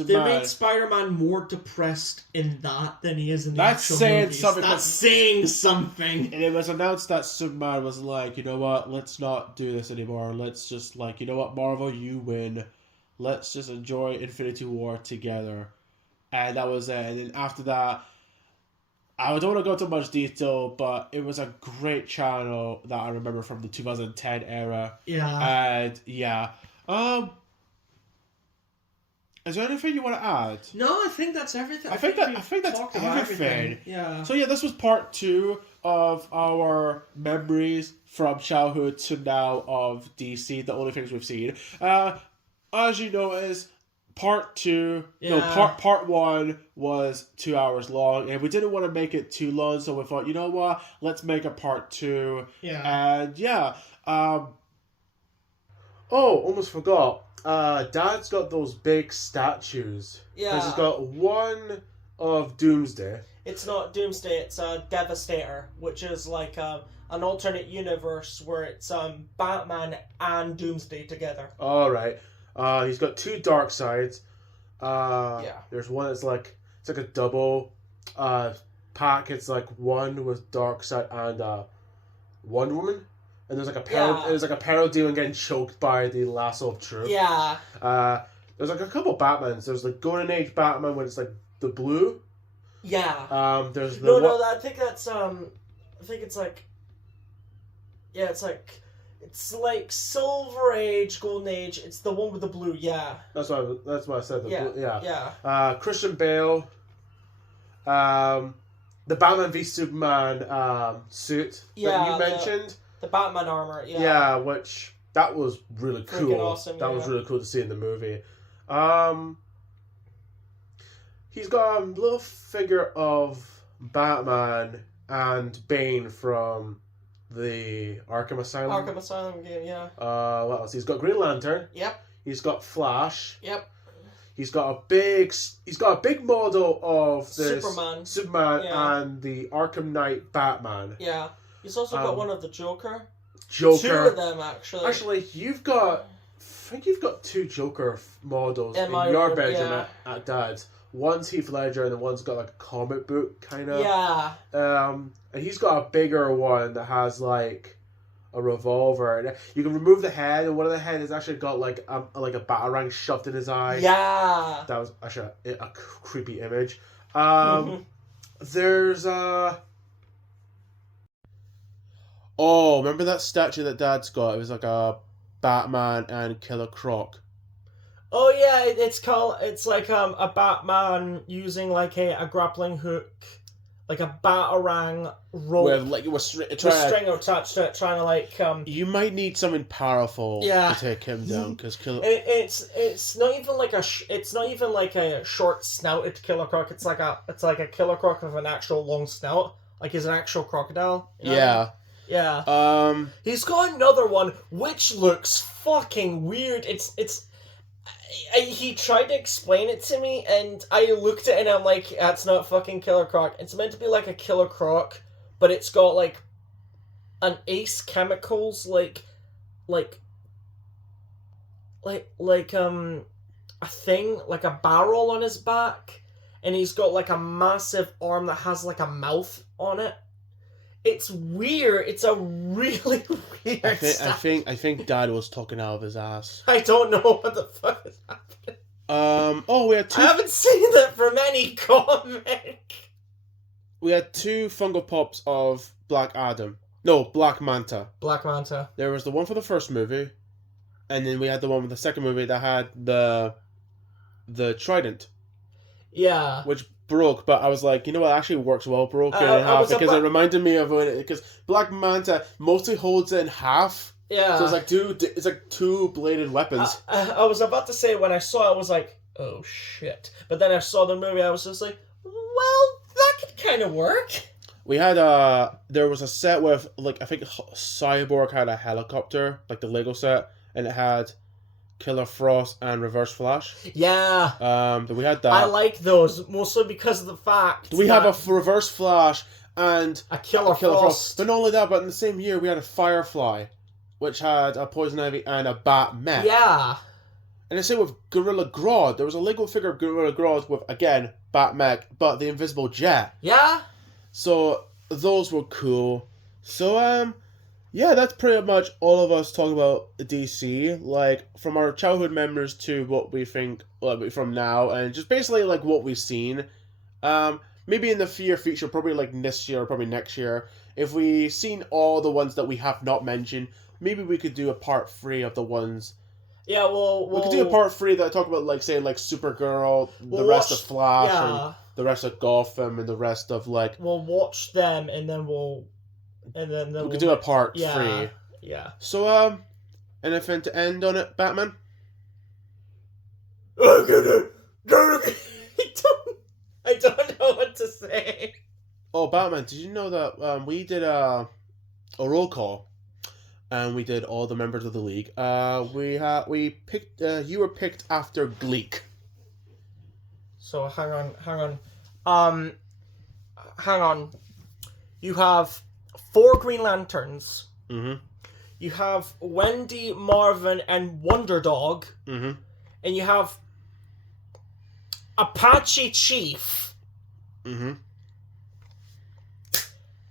made Spider-Man more depressed in that than he is in the actual movies. That's saying something. And it was announced that Superman was like, you know what, let's not do this anymore. Let's just like, you know what, Marvel, you win. Let's just enjoy Infinity War together. And that was it. And then after that, I don't want to go into much detail, but it was a great channel that I remember from the 2010 era. Yeah. And yeah. Is there anything you want to add? No, I think that's everything. I think that's talked about everything. Yeah. So yeah, this was part 2 of our memories from childhood to now of DC, the only things we've seen. As you notice, part 1 was 2 hours long, and we didn't want to make it too long, so we thought, you know what, let's make a part 2. Yeah. And yeah, almost forgot. Dad's got those big statues. Yeah. Because he's got one of Doomsday. It's not Doomsday, it's Devastator, which is like an alternate universe where it's Batman and Doomsday together. Alright. He's got 2 dark sides. Yeah. There's one that's like, it's like a double pack. It's like one with Darkseid and Wonder Woman. And there's like a parallel demon getting choked by the lasso of truth. Yeah. There's like a couple Batmans. There's like Golden Age Batman when it's like the blue. Yeah. There's the I think that's I think it's like, yeah, it's like Silver Age, Golden Age. It's the one with the blue. Yeah. That's what I said. Yeah. Blue, yeah. Yeah. Christian Bale. The Batman v Superman suit that you mentioned. The Batman armor. Yeah. Yeah, which that was really cool. Freaking awesome. That was really cool to see in the movie. He's got a little figure of Batman and Bane from the Arkham Asylum. Arkham Asylum game, yeah. What else? He's got Green Lantern. Yep. He's got Flash. Yep. He's got a big model of this Superman yeah. and the Arkham Knight Batman. Yeah. He's also got one of the Joker. 2 of them, actually. Actually, I think you've got 2 Joker models in your bedroom at Dad's. One's Heath Ledger and the one's got like a comic book kind of. Yeah. And he's got a bigger one that has like a revolver. And you can remove the head, and one of the head has actually got like a batarang shoved in his eye. Yeah. That was actually a creepy image. There's Oh, remember that statue that Dad's got? It was like a Batman and Killer Croc. Oh yeah, it's like a Batman using like a grappling hook, like a batarang rope with string attached to it, trying to like You might need something powerful to take him down because It's not even like a short snouted Killer Croc. It's like a Killer Croc with an actual long snout, like he's an actual crocodile. You know? Yeah. Yeah. He's got another one which looks fucking weird. He tried to explain it to me, and I looked at it and I'm like, that's not fucking Killer Croc. It's meant to be like a Killer Croc, but it's got like an Ace Chemicals a thing, like a barrel on his back, and he's got like a massive arm that has like a mouth on it. It's weird. It's a really weird I think Dad was talking out of his ass. I don't know what the fuck is happening. We had 2... I haven't seen that from any comic. We had 2 Funko Pops of Black Adam. No, Black Manta. Black Manta. There was the one for the first movie, and then we had the one with the second movie that had the trident. Yeah. Which broke, but I was like, you know what, it actually works well broken in half, because it reminded me of it, because Black Manta mostly holds it in half. Yeah. So it's like 2 bladed weapons. I was about to say, when I saw it, I was like, oh shit. But then I saw the movie, I was just like, well, that could kind of work. We had there was a set with, like, I think Cyborg had a helicopter, like the Lego set, and it had Killer Frost and Reverse Flash. Yeah. We had that. I like those, mostly because of the fact we have a Reverse Flash and a Killer Frost. But not only that, but in the same year we had a Firefly, which had a Poison Ivy and a Bat Mech. Yeah. And the same with Gorilla Grodd. There was a Lego figure of Gorilla Grodd with, again, Bat Mech, but the invisible jet. Yeah. So those were cool. So yeah, that's pretty much all of us talking about DC, like, from our childhood memories to what we think from now, and just basically, like, what we've seen. maybe in the future, probably like this year, or probably next year, if we seen all the ones that we have not mentioned, maybe we could do a part 3 of the ones. Yeah, well, we could do a part 3 that talk about, like, say, like Supergirl, the rest of Flash, and the rest of Gotham, and the rest of, like... We'll watch them, and then we'll... we could do a part 3. Yeah. So, anything to end on it, Batman? I don't know what to say. Oh, Batman, did you know that we did a roll call, and we did all the members of the league. We picked you were picked after Gleek. So hang on. Hang on. You have 4 Green Lanterns. Mm-hmm. You have Wendy, Marvin, and Wonder Dog. Mm-hmm. And you have Apache Chief. Mm-hmm.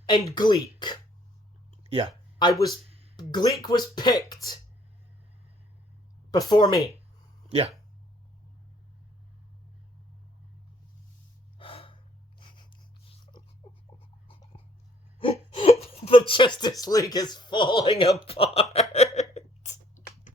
And Gleek. Yeah. Gleek was picked before me. Yeah. The Justice League is falling apart.